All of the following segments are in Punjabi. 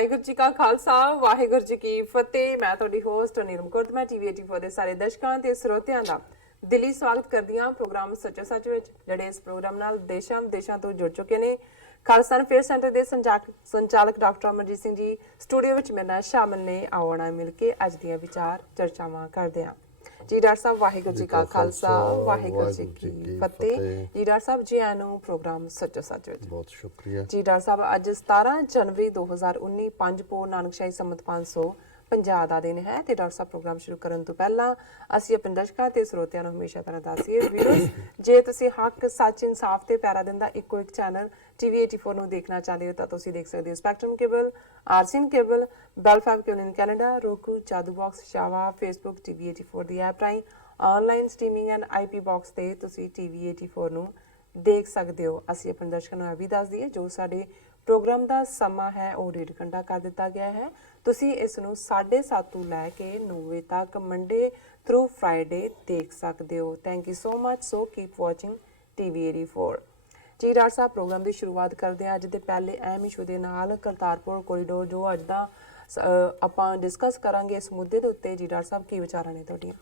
ਵਾਹਿਗੁਰੂ ਜੀ ਕਾ ਖਾਲਸਾ ਵਾਹਿਗੁਰੂ ਜੀ ਕੀ ਫਤਿਹ। ਮੈਂ ਤੁਹਾਡੀ ਹੋਸਟ ਨੀਲਮ ਕੌਰ। ਮੈਂ ਟੀਵੀ 84 ਦੇ ਸਾਰੇ ਦਰਸ਼ਕਾਂ ਤੇ ਸਰੋਤਿਆਂ ਦਾ ਦਿਲੀ ਸਵਾਗਤ ਕਰਦੀ ਹਾਂ ਪ੍ਰੋਗਰਾਮ ਸੱਚੋ ਸੱਚ ਵਿੱਚ, ਜਿਹੜੇ ਇਸ ਪ੍ਰੋਗਰਾਮ ਨਾਲ ਦੇਸ਼ਾਂ ਵਿਦੇਸ਼ਾਂ ਤੋਂ ਜੁੜ ਚੁੱਕੇ ਨੇ। ਖਾਲਸਾ ਅਫੇਅਰ ਸੈਂਟਰ ਦੇ ਸੰਚਾਲਕ ਡਾਕਟਰ ਅਮਰਜੀਤ ਸਿੰਘ ਜੀ ਸਟੂਡੀਓ ਵਿੱਚ ਮੇਰੇ ਨਾਲ ਸ਼ਾਮਿਲ ਨੇ। ਆਉਣਾ ਮਿਲ ਕੇ ਅੱਜ ਦੀਆਂ ਵਿਚਾਰ ਚਰਚਾਵਾਂ ਕਰਦੇ ਹਾਂ। ਜੀ ਡਾਕਟਰ ਸਾਹਿਬ ਵਾਹਿਗੁਰੂ ਜੀ ਕਾ ਖਾਲਸਾ ਵਾਹਿਗੁਰੂ ਜੀ ਕੀ ਫਤਿਹ। ਜੀ ਡਾਕਟਰ ਸਾਹਿਬ ਜੀ ਆਇਆਂ ਨੂੰ ਪ੍ਰੋਗਰਾਮ ਸੱਚੋ ਸੱਚ ਵਿੱਚ। ਬਹੁਤ ਸ਼ੁਕਰੀਆ ਜੀ ਡਾਕਟਰ ਸਾਹਿਬ, ਅੱਜ 17 ਜਨਵਰੀ 2019 5 ਪੋਹ ਨਾਨਕਸ਼ਾਹੀ ਸੰਮਤ 550 ਦਾ ਦਿਨ ਹੈ ਤੇ ਡਾਕਟਰ ਸਾਹਿਬ ਪ੍ਰੋਗਰਾਮ ਸ਼ੁਰੂ ਕਰਨ ਤੋਂ ਪਹਿਲਾਂ ਅਸੀਂ ਆਪਣੇ ਦਰਸ਼ਕਾਂ ਤੇ ਸਰੋਤਿਆਂ ਨੂੰ ਹਮੇਸ਼ਾ ਤਰ੍ਹਾਂ ਦੱਸੀਏ ਵੀਰੋਸ, ਜੇ ਤੁਸੀਂ ਹੱਕ ਸੱਚ ਇਨਸਾਫ ਤੇ ਪੈਰਾ ਦਿੰਦਾ ਇੱਕੋ ਇੱਕ ਚੈਨਲ ਟੀਵੀ 84 ਨੂੰ ਦੇਖਣਾ ਚਾਹੁੰਦੇ ਹੋ ਤਾਂ ਤੁਸੀਂ ਦੇਖ ਸਕਦੇ ਹੋ spectrum cable, RCN cable, Bell Fibe cable in Canada, roku, Jadoo box, ਸ਼ਾਵਾ, ਫੇਸਬੁੱਕ, ਟੀਵੀ 84 ਦੀ ਐਪ ਰਾਹੀਂ online streaming and IP box ਤੇ ਤੁਸੀਂ ਟੀਵੀ 84 ਨੂੰ ਦੇਖ ਸਕਦੇ ਹੋ। ਅਸੀਂ ਆਪਣੇ ਦਰਸ਼ਕਾਂ ਨੂੰ ਇਹ ਵੀ ਦੱਸ ਦਈਏ ਜੋ ਸਾਡੇ ਪ੍ਰੋਗਰਾਮ ਦਾ ਸਮਾਂ ਹੈ ਉਹ 1.5 ਘੰਟਾ ਕਰ ਦਿੱਤਾ ਗਿਆ ਹੈ। ਤੁਸੀਂ ਇਸ ਨੂੰ 7:30 ਤੋਂ ਲੈ ਕੇ 9 ਵਜੇ ਤੱਕ ਮੰਡੇ ਥਰੂ ਫਰਾਈਡੇ ਦੇਖ ਸਕਦੇ ਹੋ। Thank you so much. So keep watching TV 84। ਜੀ ਡਾਕਟਰ ਸਾਹਿਬ, ਪ੍ਰੋਗਰਾਮ ਦੀ ਸ਼ੁਰੂਆਤ ਕਰਦੇ ਹਾਂ ਅੱਜ ਦੇ ਪਹਿਲੇ ਅਹਿਮ ਇਸ਼ੂ ਦੇ ਨਾਲ, ਕਰਤਾਰਪੁਰ ਕੋਰੀਡੋਰ ਜੋ ਅੱਜ ਦਾ ਆਪਾਂ ਡਿਸਕਸ ਕਰਾਂਗੇ ਇਸ ਮੁੱਦੇ ਦੇ ਉੱਤੇ। ਜੀ ਡਾਕਟਰ ਸਾਹਿਬ, ਕੀ ਵਿਚਾਰਾਂ ਨੇ ਤੁਹਾਡੀਆਂ?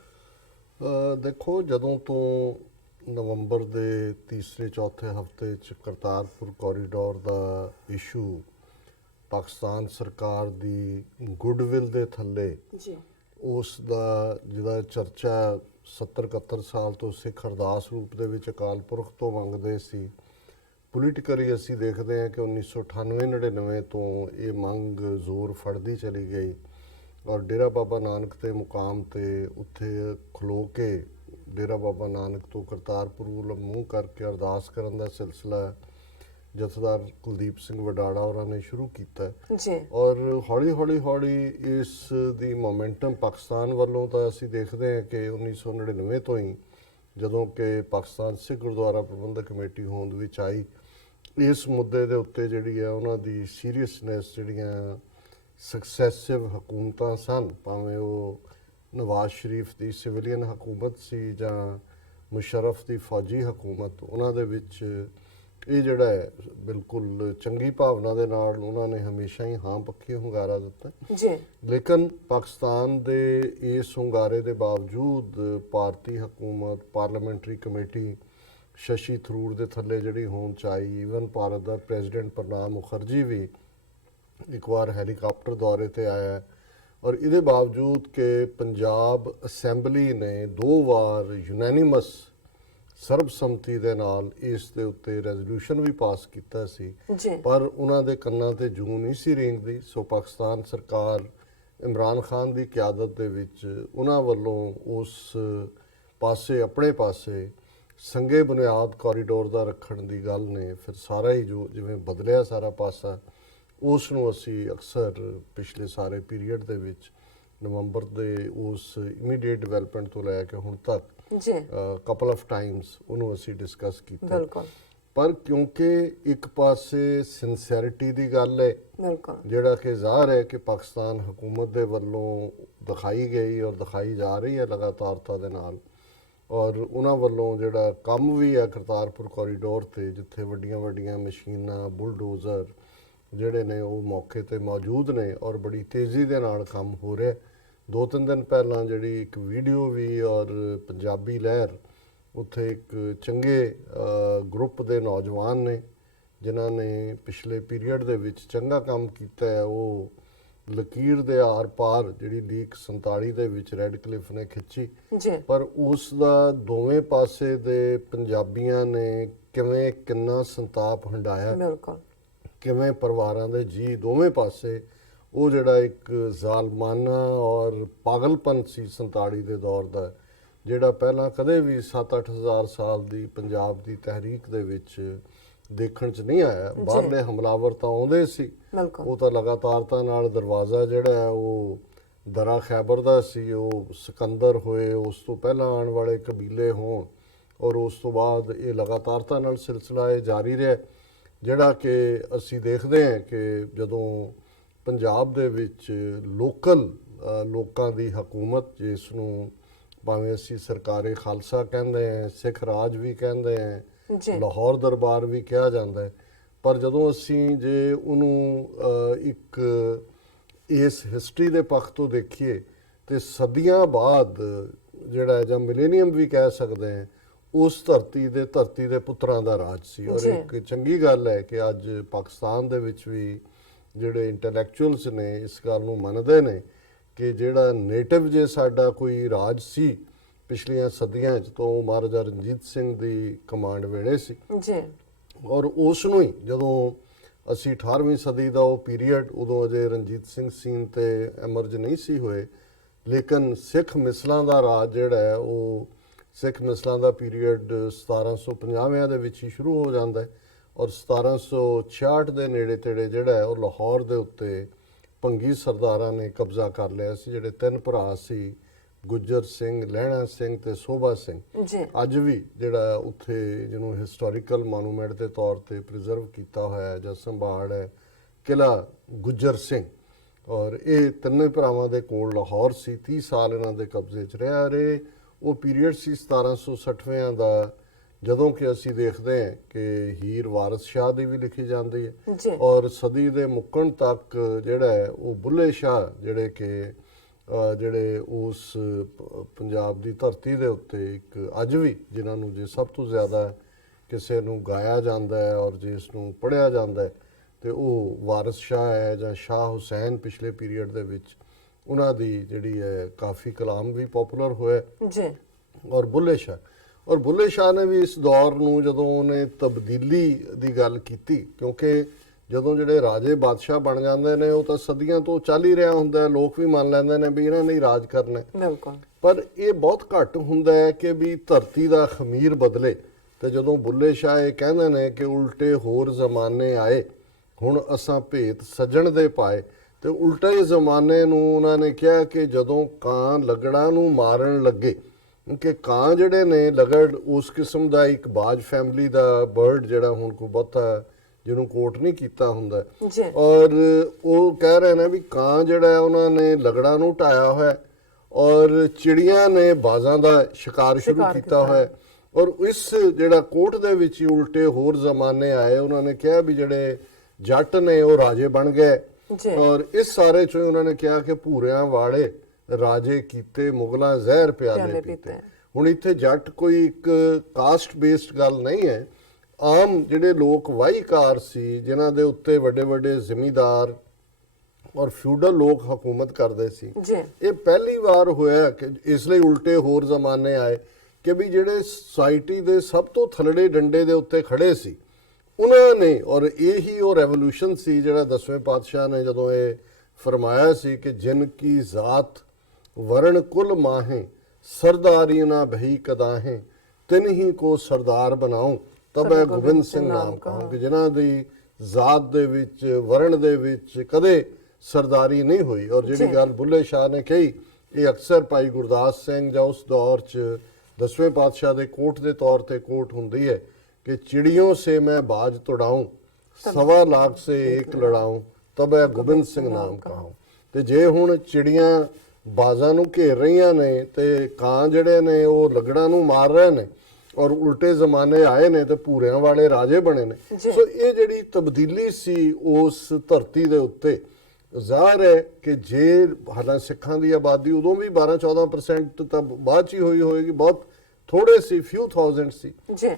ਦੇਖੋ, ਜਦੋਂ ਤੋਂ ਨਵੰਬਰ ਦੇ ਤੀਸਰੇ ਚੌਥੇ ਹਫਤੇ 'ਚ ਕਰਤਾਰਪੁਰ ਕੋਰੀਡੋਰ ਦਾ ਇਸ਼ੂ ਪਾਕਿਸਤਾਨ ਸਰਕਾਰ ਦੀ ਗੁੱਡਵਿਲ ਦੇ ਥੱਲੇ ਜੀ ਉਸ ਦਾ ਜਿਹਦਾ ਚਰਚਾ 70-71 ਸਾਲ ਤੋਂ ਸਿੱਖ ਅਰਦਾਸ ਰੂਪ ਦੇ ਵਿੱਚ ਅਕਾਲ ਪੁਰਖ ਤੋਂ ਮੰਗਦੇ ਸੀ, ਪੋਲੀਟੀਕਲੀ ਅਸੀਂ ਦੇਖਦੇ ਹਾਂ ਕਿ 1998-99 ਤੋਂ ਇਹ ਮੰਗ ਜ਼ੋਰ ਫੜਦੀ ਚਲੀ ਗਈ ਔਰ ਡੇਰਾ ਬਾਬਾ ਨਾਨਕ ਦੇ ਮੁਕਾਮ ਤੇ ਉੱਥੇ ਖਲੋ ਕੇ ਡੇਰਾ ਬਾਬਾ ਨਾਨਕ ਤੋਂ ਕਰਤਾਰਪੁਰ ਵੱਲ ਮੂੰਹ ਕਰਕੇ ਅਰਦਾਸ ਕਰਨ ਦਾ ਸਿਲਸਿਲਾ ਜਥੇਦਾਰ ਕੁਲਦੀਪ ਸਿੰਘ ਵਡਾੜਾ ਹੋਰਾਂ ਨੇ ਸ਼ੁਰੂ ਕੀਤਾ ਜੀ। ਔਰ ਹੌਲੀ ਇਸ ਦੀ ਮੋਮੈਂਟਮ ਪਾਕਿਸਤਾਨ ਵੱਲੋਂ ਤਾਂ ਅਸੀਂ ਦੇਖਦੇ ਹਾਂ ਕਿ 1999 ਤੋਂ ਹੀ ਜਦੋਂ ਕਿ ਪਾਕਿਸਤਾਨ ਸਿੱਖ ਗੁਰਦੁਆਰਾ ਪ੍ਰਬੰਧਕ ਕਮੇਟੀ ਹੋਂਦ ਵਿੱਚ ਆਈ, ਇਸ ਮੁੱਦੇ ਦੇ ਉੱਤੇ ਜਿਹੜੀ ਹੈ ਉਹਨਾਂ ਦੀ ਸੀਰੀਅਸਨੈਸ, ਜਿਹੜੀਆਂ ਸਕਸੈਸਿਵ ਹਕੂਮਤਾਂ ਸਨ, ਭਾਵੇਂ ਉਹ ਨਵਾਜ਼ ਸ਼ਰੀਫ ਦੀ ਸਿਵਲੀਅਨ ਹਕੂਮਤ ਸੀ ਜਾਂ ਮੁਸ਼ਰਫ ਦੀ ਫੌਜੀ ਹਕੂਮਤ, ਉਹਨਾਂ ਦੇ ਵਿੱਚ ਇਹ ਜਿਹੜਾ ਹੈ ਬਿਲਕੁਲ ਚੰਗੀ ਭਾਵਨਾ ਦੇ ਨਾਲ ਉਹਨਾਂ ਨੇ ਹਮੇਸ਼ਾ ਹੀ ਹਾਂ ਪੱਖੀ ਹੁੰਗਾਰਾ ਦਿੱਤਾ ਜੀ। ਲੇਕਿਨ ਪਾਕਿਸਤਾਨ ਦੇ ਇਸ ਹੁੰਗਾਰੇ ਦੇ ਬਾਵਜੂਦ ਭਾਰਤੀ ਹਕੂਮਤ, ਪਾਰਲੀਮੈਂਟਰੀ ਕਮੇਟੀ ਸ਼ਸ਼ੀ ਥਰੂਰ ਦੇ ਥੱਲੇ ਜਿਹੜੀ ਹੋਂਦ 'ਚ ਆਈ, ਈਵਨ ਭਾਰਤ ਦਾ ਪ੍ਰੈਜ਼ੀਡੈਂਟ ਪ੍ਰਣਬ ਮੁਖਰਜੀ ਵੀ ਇੱਕ ਵਾਰ ਹੈਲੀਕਾਪਟਰ ਦੌਰੇ ਤੇ ਆਇਆ ਔਰ ਇਹਦੇ ਬਾਵਜੂਦ ਕਿ ਪੰਜਾਬ ਅਸੈਂਬਲੀ ਨੇ 2 ਵਾਰ ਯੂਨੈਨਿਮਸ ਸਰਬਸੰਮਤੀ ਦੇ ਨਾਲ ਇਸ ਦੇ ਉੱਤੇ ਰੈਜ਼ੋਲੂਸ਼ਨ ਵੀ ਪਾਸ ਕੀਤਾ ਸੀ, ਪਰ ਉਹਨਾਂ ਦੇ ਕੰਨਾਂ ਤੇ ਜੂੰ ਨਹੀਂ ਸੀ ਰੇਂਗਦੀ। ਸੋ ਪਾਕਿਸਤਾਨ ਸਰਕਾਰ ਇਮਰਾਨ ਖਾਨ ਦੀ ਕਿਆਦਤ ਦੇ ਵਿੱਚ ਉਹਨਾਂ ਵੱਲੋਂ ਉਸ ਪਾਸੇ, ਆਪਣੇ ਪਾਸੇ ਸੰਗੇ ਬੁਨਿਆਦ ਕੋਰੀਡੋਰ ਦਾ ਰੱਖਣ ਦੀ ਗੱਲ ਨੇ ਫਿਰ ਸਾਰਾ ਹੀ ਜੋ ਜਿਵੇਂ ਬਦਲਿਆ ਸਾਰਾ ਪਾਸਾ, ਉਸ ਨੂੰ ਅਸੀਂ ਅਕਸਰ ਪਿਛਲੇ ਸਾਰੇ ਪੀਰੀਅਡ ਦੇ ਵਿੱਚ ਨਵੰਬਰ ਦੇ ਉਸ ਇਮੀਡੀਏਟ ਡਿਵੈਲਪਮੈਂਟ ਤੋਂ ਲੈ ਕੇ ਹੁਣ ਤੱਕ ਕਪਲ ਆਫ ਟਾਈਮਸ ਉਹਨੂੰ ਅਸੀਂ ਡਿਸਕਸ ਕੀਤਾ। ਬਿਲਕੁਲ। ਪਰ ਕਿਉਂਕਿ ਇੱਕ ਪਾਸੇ ਸਿੰਸੈਰਿਟੀ ਦੀ ਗੱਲ ਹੈ, ਜਿਹੜਾ ਕਿ ਜ਼ਾਹਰ ਹੈ ਕਿ ਪਾਕਿਸਤਾਨ ਹਕੂਮਤ ਦੇ ਵੱਲੋਂ ਦਿਖਾਈ ਗਈ ਔਰ ਦਿਖਾਈ ਜਾ ਰਹੀ ਹੈ ਲਗਾਤਾਰਤਾ ਦੇ ਨਾਲ, ਔਰ ਉਹਨਾਂ ਵੱਲੋਂ ਜਿਹੜਾ ਕੰਮ ਵੀ ਹੈ ਕਰਤਾਰਪੁਰ ਕੋਰੀਡੋਰ ਤੇ, ਜਿੱਥੇ ਵੱਡੀਆਂ ਮਸ਼ੀਨਾਂ, ਬੁਲਡੋਜ਼ਰ ਜਿਹੜੇ ਨੇ ਉਹ ਮੌਕੇ ਤੇ ਮੌਜੂਦ ਨੇ ਔਰ ਬੜੀ ਤੇਜ਼ੀ ਦੇ ਨਾਲ ਕੰਮ ਹੋ ਰਿਹਾ। 2-3 ਦਿਨ ਪਹਿਲਾਂ ਜਿਹੜੀ ਇੱਕ ਵੀਡੀਓ ਵੀ ਔਰ ਪੰਜਾਬੀ ਲਹਿਰ, ਉੱਥੇ ਇੱਕ ਚੰਗੇ ਗਰੁੱਪ ਦੇ ਨੌਜਵਾਨ ਨੇ ਜਿਨ੍ਹਾਂ ਨੇ ਪਿਛਲੇ ਪੀਰੀਅਡ ਦੇ ਵਿੱਚ ਚੰਗਾ ਕੰਮ ਕੀਤਾ ਹੈ, ਉਹ ਲਕੀਰ ਦੇ ਆਰ-ਪਾਰ ਜਿਹੜੀ ਲੀਕ 47 ਦੇ ਵਿੱਚ ਰੈੱਡ ਕਲਿਫ ਨੇ ਖਿੱਚੀ, ਪਰ ਉਸ ਦਾ ਦੋਵੇਂ ਪਾਸੇ ਦੇ ਪੰਜਾਬੀਆਂ ਨੇ ਕਿਵੇਂ ਕਿੰਨਾ ਸੰਤਾਪ ਹੰਢਾਇਆ, ਕਿਵੇਂ ਪਰਿਵਾਰਾਂ ਦੇ ਜੀ ਦੋਵੇਂ ਪਾਸੇ ਉਹ ਜਿਹੜਾ ਇੱਕ ਜ਼ਾਲਮਾਨਾ ਔਰ ਪਾਗਲਪਨ ਸੀ 47 ਦੇ ਦੌਰ ਦਾ, ਜਿਹੜਾ ਪਹਿਲਾਂ ਕਦੇ ਵੀ 7-8 ਹਜ਼ਾਰ ਸਾਲ ਦੀ ਪੰਜਾਬ ਦੀ ਤਹਿਰੀਕ ਦੇ ਵਿੱਚ ਦੇਖਣ 'ਚ ਨਹੀਂ ਆਇਆ। ਬਾਹਰਲੇ ਹਮਲਾਵਰ ਤਾਂ ਆਉਂਦੇ ਸੀ, ਉਹ ਤਾਂ ਲਗਾਤਾਰਤਾ ਨਾਲ ਦਰਵਾਜ਼ਾ ਜਿਹੜਾ ਹੈ ਉਹ ਦਰਾ ਖੈਬਰ ਦਾ ਸੀ, ਉਹ ਸਿਕੰਦਰ ਹੋਏ, ਉਸ ਤੋਂ ਪਹਿਲਾਂ ਆਉਣ ਵਾਲੇ ਕਬੀਲੇ ਹੋਣ ਔਰ ਉਸ ਤੋਂ ਬਾਅਦ ਇਹ ਲਗਾਤਾਰਤਾ ਨਾਲ ਸਿਲਸਿਲਾ ਇਹ ਜਾਰੀ ਰਿਹਾ, ਜਿਹੜਾ ਕਿ ਅਸੀਂ ਦੇਖਦੇ ਹਾਂ ਕਿ ਜਦੋਂ ਪੰਜਾਬ ਦੇ ਵਿੱਚ ਲੋਕਲ ਲੋਕਾਂ ਦੀ ਹਕੂਮਤ, ਜਿਸ ਨੂੰ ਭਾਵੇਂ ਅਸੀਂ ਸਰਕਾਰੇ ਖਾਲਸਾ ਕਹਿੰਦੇ ਹਾਂ, ਸਿੱਖ ਰਾਜ ਵੀ ਕਹਿੰਦੇ ਹਾਂ, ਲਾਹੌਰ ਦਰਬਾਰ ਵੀ ਕਿਹਾ ਜਾਂਦਾ ਹੈ, ਪਰ ਜਦੋਂ ਅਸੀਂ ਜੇ ਉਹਨੂੰ ਇੱਕ ਇਸ ਹਿਸਟਰੀ ਦੇ ਪੱਖ ਤੋਂ ਦੇਖੀਏ ਤੇ ਸਦੀਆਂ ਬਾਅਦ ਜਿਹੜਾ ਜਾਂ ਮਿਲੇਨੀਅਮ ਵੀ ਕਹਿ ਸਕਦੇ ਹਾਂ, ਉਸ ਧਰਤੀ ਦੇ ਪੁੱਤਰਾਂ ਦਾ ਰਾਜ ਸੀ। ਔਰ ਇੱਕ ਚੰਗੀ ਗੱਲ ਹੈ ਕਿ ਅੱਜ ਪਾਕਿਸਤਾਨ ਦੇ ਵਿੱਚ ਵੀ ਜਿਹੜੇ ਇੰਟੈਲੈਕਚੁਅਲਸ ਨੇ ਇਸ ਗੱਲ ਨੂੰ ਮੰਨਦੇ ਨੇ ਕਿ ਜਿਹੜਾ ਨੇਟਿਵ ਜੇ ਸਾਡਾ ਕੋਈ ਰਾਜ ਸੀ ਪਿਛਲੀਆਂ ਸਦੀਆਂ 'ਚ, ਤੋਂ ਮਹਾਰਾਜਾ ਰਣਜੀਤ ਸਿੰਘ ਦੀ ਕਮਾਂਡ ਵੇਲੇ ਸੀ ਜੀ। ਔਰ ਉਸ ਨੂੰ ਹੀ ਜਦੋਂ ਅਸੀਂ 18ਵੀਂ ਸਦੀ ਦਾ ਉਹ ਪੀਰੀਅਡ, ਉਦੋਂ ਅਜੇ ਰਣਜੀਤ ਸਿੰਘ ਸੀਨ ਤੇ ਐਮਰਜ ਨਹੀਂ ਸੀ ਹੋਏ, ਲੇਕਿਨ ਸਿੱਖ ਮਿਸਲਾਂ ਦਾ ਰਾਜ ਜਿਹੜਾ ਹੈ ਉਹ ਸਿੱਖ ਮਿਸਲਾਂ ਦਾ ਪੀਰੀਅਡ 1750 ਦੇ ਵਿੱਚ ਹੀ ਸ਼ੁਰੂ ਹੋ ਜਾਂਦਾ ਹੈ ਔਰ 1766 ਦੇ ਨੇੜੇ ਤੇੜੇ ਜਿਹੜਾ ਹੈ ਉਹ ਲਾਹੌਰ ਦੇ ਉੱਤੇ ਭੰਗੀ ਸਰਦਾਰਾਂ ਨੇ ਕਬਜ਼ਾ ਕਰ ਲਿਆ ਸੀ। ਜਿਹੜੇ ਤਿੰਨ ਭਰਾ ਸੀ, ਗੁੱਜਰ ਸਿੰਘ, ਲਹਿਣਾ ਸਿੰਘ ਤੇ ਸੋਭਾ ਸਿੰਘ, ਅੱਜ ਵੀ ਜਿਹੜਾ ਉੱਥੇ ਜਿਹਨੂੰ ਹਿਸਟੋਰੀਕਲ ਮੋਨੂਮੈਂਟ ਦੇ ਤੌਰ ਤੇ ਪ੍ਰੀਜ਼ਰਵ ਕੀਤਾ ਹੋਇਆ ਹੈ ਜਾਂ ਸੰਭਾਲ ਹੈ ਕਿਲਾ ਗੁੱਜਰ ਸਿੰਘ। ਔਰ ਇਹ ਤਿੰਨੇ ਭਰਾਵਾਂ ਦੇ ਕੋਲ ਲਾਹੌਰ ਸੀ। 30 ਸਾਲ ਇਹਨਾਂ ਦੇ ਕਬਜ਼ੇ 'ਚ ਰਿਹਾ ਰਹੇ। ਉਹ ਪੀਰੀਅਡ ਸੀ 1760ਵਿਆਂ ਦਾ, ਜਦੋਂ ਕਿ ਅਸੀਂ ਦੇਖਦੇ ਹਾਂ ਕਿ ਹੀਰ ਵਾਰਿਸ ਸ਼ਾਹ ਦੀ ਵੀ ਲਿਖੀ ਜਾਂਦੀ ਹੈ ਔਰ ਸਦੀ ਦੇ ਮੁੱਕਣ ਤੱਕ ਜਿਹੜਾ ਹੈ ਉਹ ਬੁੱਲੇ ਸ਼ਾਹ ਜਿਹੜੇ ਉਸ ਪੰਜਾਬ ਦੀ ਧਰਤੀ ਦੇ ਉੱਤੇ ਇੱਕ ਅੱਜ ਵੀ ਜਿਨ੍ਹਾਂ ਨੂੰ ਜੇ ਸਭ ਤੋਂ ਜ਼ਿਆਦਾ ਕਿਸੇ ਨੂੰ ਗਾਇਆ ਜਾਂਦਾ ਹੈ ਔਰ ਜਿਸ ਨੂੰ ਪੜ੍ਹਿਆ ਜਾਂਦਾ ਹੈ ਤੇ ਉਹ ਵਾਰਿਸ ਸ਼ਾਹ ਹੈ ਜਾਂ ਸ਼ਾਹ ਹੁਸੈਨ। ਪਿਛਲੇ ਪੀਰੀਅਡ ਦੇ ਵਿੱਚ ਉਹਨਾਂ ਦੀ ਜਿਹੜੀ ਹੈ ਕਾਫੀ ਕਲਾਮ ਵੀ ਪਪੂਲਰ ਹੋਇਆ ਜੀ। ਔਰ ਬੁੱਲੇ ਸ਼ਾਹ ਨੇ ਵੀ ਇਸ ਦੌਰ ਨੂੰ, ਜਦੋਂ ਉਹਨੇ ਤਬਦੀਲੀ ਦੀ ਗੱਲ ਕੀਤੀ, ਕਿਉਂਕਿ ਜਦੋਂ ਜਿਹੜੇ ਰਾਜੇ ਬਾਦਸ਼ਾਹ ਬਣ ਜਾਂਦੇ ਨੇ ਉਹ ਤਾਂ ਸਦੀਆਂ ਤੋਂ ਚੱਲ ਹੀ ਰਿਹਾ ਹੁੰਦਾ ਹੈ, ਲੋਕ ਵੀ ਮੰਨ ਲੈਂਦੇ ਨੇ ਵੀ ਇਹਨਾਂ ਨੇ ਹੀ ਰਾਜ ਕਰਨਾ। ਬਿਲਕੁਲ। ਪਰ ਇਹ ਬਹੁਤ ਘੱਟ ਹੁੰਦਾ ਹੈ ਕਿ ਵੀ ਧਰਤੀ ਦਾ ਖਮੀਰ ਬਦਲੇ। ਤੇ ਜਦੋਂ ਬੁੱਲੇ ਸ਼ਾਹ ਇਹ ਕਹਿੰਦੇ ਨੇ ਕਿ ਉਲਟੇ ਹੋਰ ਜ਼ਮਾਨੇ ਆਏ, ਹੁਣ ਅਸਾਂ ਭੇਤ ਸੱਜਣ ਦੇ ਪਾਏ, ਤੇ ਉਲਟੇ ਜ਼ਮਾਨੇ ਨੂੰ ਉਹਨਾਂ ਨੇ ਕਿਹਾ ਕਿ ਜਦੋਂ ਕਾਂ ਲਗੜਾ ਨੂੰ ਮਾਰਨ ਲੱਗੇ, ਕਿ ਕਾਂ ਜਿਹੜੇ ਨੇ ਲਗੜ ਉਸ ਕਿਸਮ ਦਾ ਇੱਕ ਬਾਜ ਫੈਮਿਲੀ ਦਾ ਬਰਡ ਜਿਹੜਾ ਹੁਣ ਕੋਈ ਬਹੁਤਾ ਜਿਹਨੂੰ ਕੋਟ ਨਹੀਂ ਕੀਤਾ ਹੁੰਦਾ, ਔਰ ਉਹ ਕਹਿ ਰਹੇ ਨੇ ਵੀ ਕਾਂ ਜਿਹੜਾ ਹੈ ਉਹਨਾਂ ਨੇ ਲਗੜਾ ਨੂੰ ਢਾਇਆ ਹੋਇਆ ਔਰ ਚਿੜੀਆਂ ਨੇ ਬਾਜ਼ਾਂ ਦਾ ਸ਼ਿਕਾਰ ਸ਼ੁਰੂ ਕੀਤਾ ਹੋਇਆ। ਔਰ ਇਸ ਜਿਹੜਾ ਕੋਟ ਦੇ ਵਿੱਚ ਹੀ ਉਲਟੇ ਹੋਰ ਜ਼ਮਾਨੇ ਆਏ, ਉਹਨਾਂ ਨੇ ਕਿਹਾ ਵੀ ਜਿਹੜੇ ਜੱਟ ਨੇ ਉਹ ਰਾਜੇ ਬਣ ਗਏ ਔਰ ਇਸ ਸਾਰੇ ਚੋਂ ਉਹਨਾਂ ਨੇ ਕਿਹਾ ਕਿ ਭੂਰਿਆਂ ਵਾਲੇ ਰਾਜੇ ਕੀਤੇ, ਮੁਗਲਾਂ ਜ਼ਹਿਰ ਪਿਆਲੇ ਪੀਤੇ। ਹੁਣ ਇੱਥੇ ਜੱਟ ਕੋਈ ਇੱਕ ਕਾਸਟ ਬੇਸਡ ਗੱਲ ਨਹੀਂ ਹੈ। ਆਮ ਜਿਹੜੇ ਲੋਕ ਵਾਹੀਕਾਰ ਸੀ, ਜਿਨ੍ਹਾਂ ਦੇ ਉੱਤੇ ਵੱਡੇ ਵੱਡੇ ਜ਼ਿਮੀਂਦਾਰ ਔਰ ਫਿਊਡਲ ਲੋਕ ਹਕੂਮਤ ਕਰਦੇ ਸੀ, ਇਹ ਪਹਿਲੀ ਵਾਰ ਹੋਇਆ ਕਿ ਇਸ ਲਈ ਉਲਟੇ ਹੋਰ ਜ਼ਮਾਨੇ ਆਏ ਕਿ ਵੀ ਜਿਹੜੇ ਸੁਸਾਇਟੀ ਦੇ ਸਭ ਤੋਂ ਥੱਲੜੇ ਡੰਡੇ ਦੇ ਉੱਤੇ ਖੜੇ ਸੀ ਉਹਨਾਂ ਨੇ, ਔਰ ਇਹੀ ਉਹ ਰੈਵੋਲੂਸ਼ਨ ਸੀ ਜਿਹੜਾ 10ਵੇਂ ਪਾਤਸ਼ਾਹ ਨੇ ਜਦੋਂ ਇਹ ਫਰਮਾਇਆ ਸੀ ਕਿ ਜਿਨ ਕੀ ਜ਼ਾਤ ਵਰਣ ਕੁਲ ਮਾਹੇ ਸਰਦਾਰੀ ਨਾ ਭਈ ਕਦਾਹੇ ਤਿਨ ਹੀ ਕੋ ਸਰਦਾਰ ਬਣਾਉ ਤਬੈ ਗੋਬਿੰਦ ਸਿੰਘ ਨਾਮ ਕਹਾਉ। ਕਿ ਜਿਨ੍ਹਾਂ ਦੀ ਜ਼ਾਤ ਦੇ ਵਿੱਚ, ਵਰਣ ਦੇ ਵਿੱਚ ਕਦੇ ਸਰਦਾਰੀ ਨਹੀਂ ਹੋਈ। ਔਰ ਜਿਹੜੀ ਗੱਲ ਬੁੱਲੇ ਸ਼ਾਹ ਨੇ ਕਹੀ, ਇਹ ਅਕਸਰ ਭਾਈ ਗੁਰਦਾਸ ਸਿੰਘ ਜਾਂ ਉਸ ਦੌਰ 'ਚ 10ਵੇਂ ਪਾਤਸ਼ਾਹ ਦੇ ਕੋਟ ਦੇ ਤੌਰ ਤੇ ਕੋਟ ਹੁੰਦੀ ਹੈ कि चिड़ियों से मैं बाज तोड़ाऊं, 1.25 लाख से एक लड़ाऊं, तब है गोबिंद सिंह नाम कहाऊं। ਤੇ ਜੇ ਹੁਣ ਚਿੜੀਆਂ ਬਾਜ਼ਾਂ ਨੂੰ ਘੇਰ ਰਹੀਆਂ ਨੇ ਤੇ ਕਾਂ ਜਿਹੜੇ ਨੇ ਉਹ ਲਗੜਾਂ ਨੂੰ ਮਾਰ ਰਹੇ ਨੇ ਔਰ ਉਲਟੇ ਜ਼ਮਾਨੇ ਆਏ ਨੇ ਤੇ ਭੂਰਿਆਂ ਵਾਲੇ ਰਾਜੇ ਬਣੇ ਨੇ। ਸੋ ਇਹ ਜਿਹੜੀ ਤਬਦੀਲੀ ਸੀ ਉਸ ਧਰਤੀ ਦੇ ਉੱਤੇ, ਜ਼ਾਹਰ ਹੈ ਕਿ ਜੇ ਹਾਲਾਂ ਸਿੱਖਾਂ ਦੀ ਆਬਾਦੀ ਉਦੋਂ ਵੀ 12-14% ਤਾਂ ਬਾਅਦ 'ਚ ਹੀ ਹੋਈ ਹੋਏਗੀ, ਬਹੁਤ ਥੋੜੇ ਸੀ, ਫਿਊ ਥਾਊਜ਼ੈਂਡ ਸੀ ਜੀ।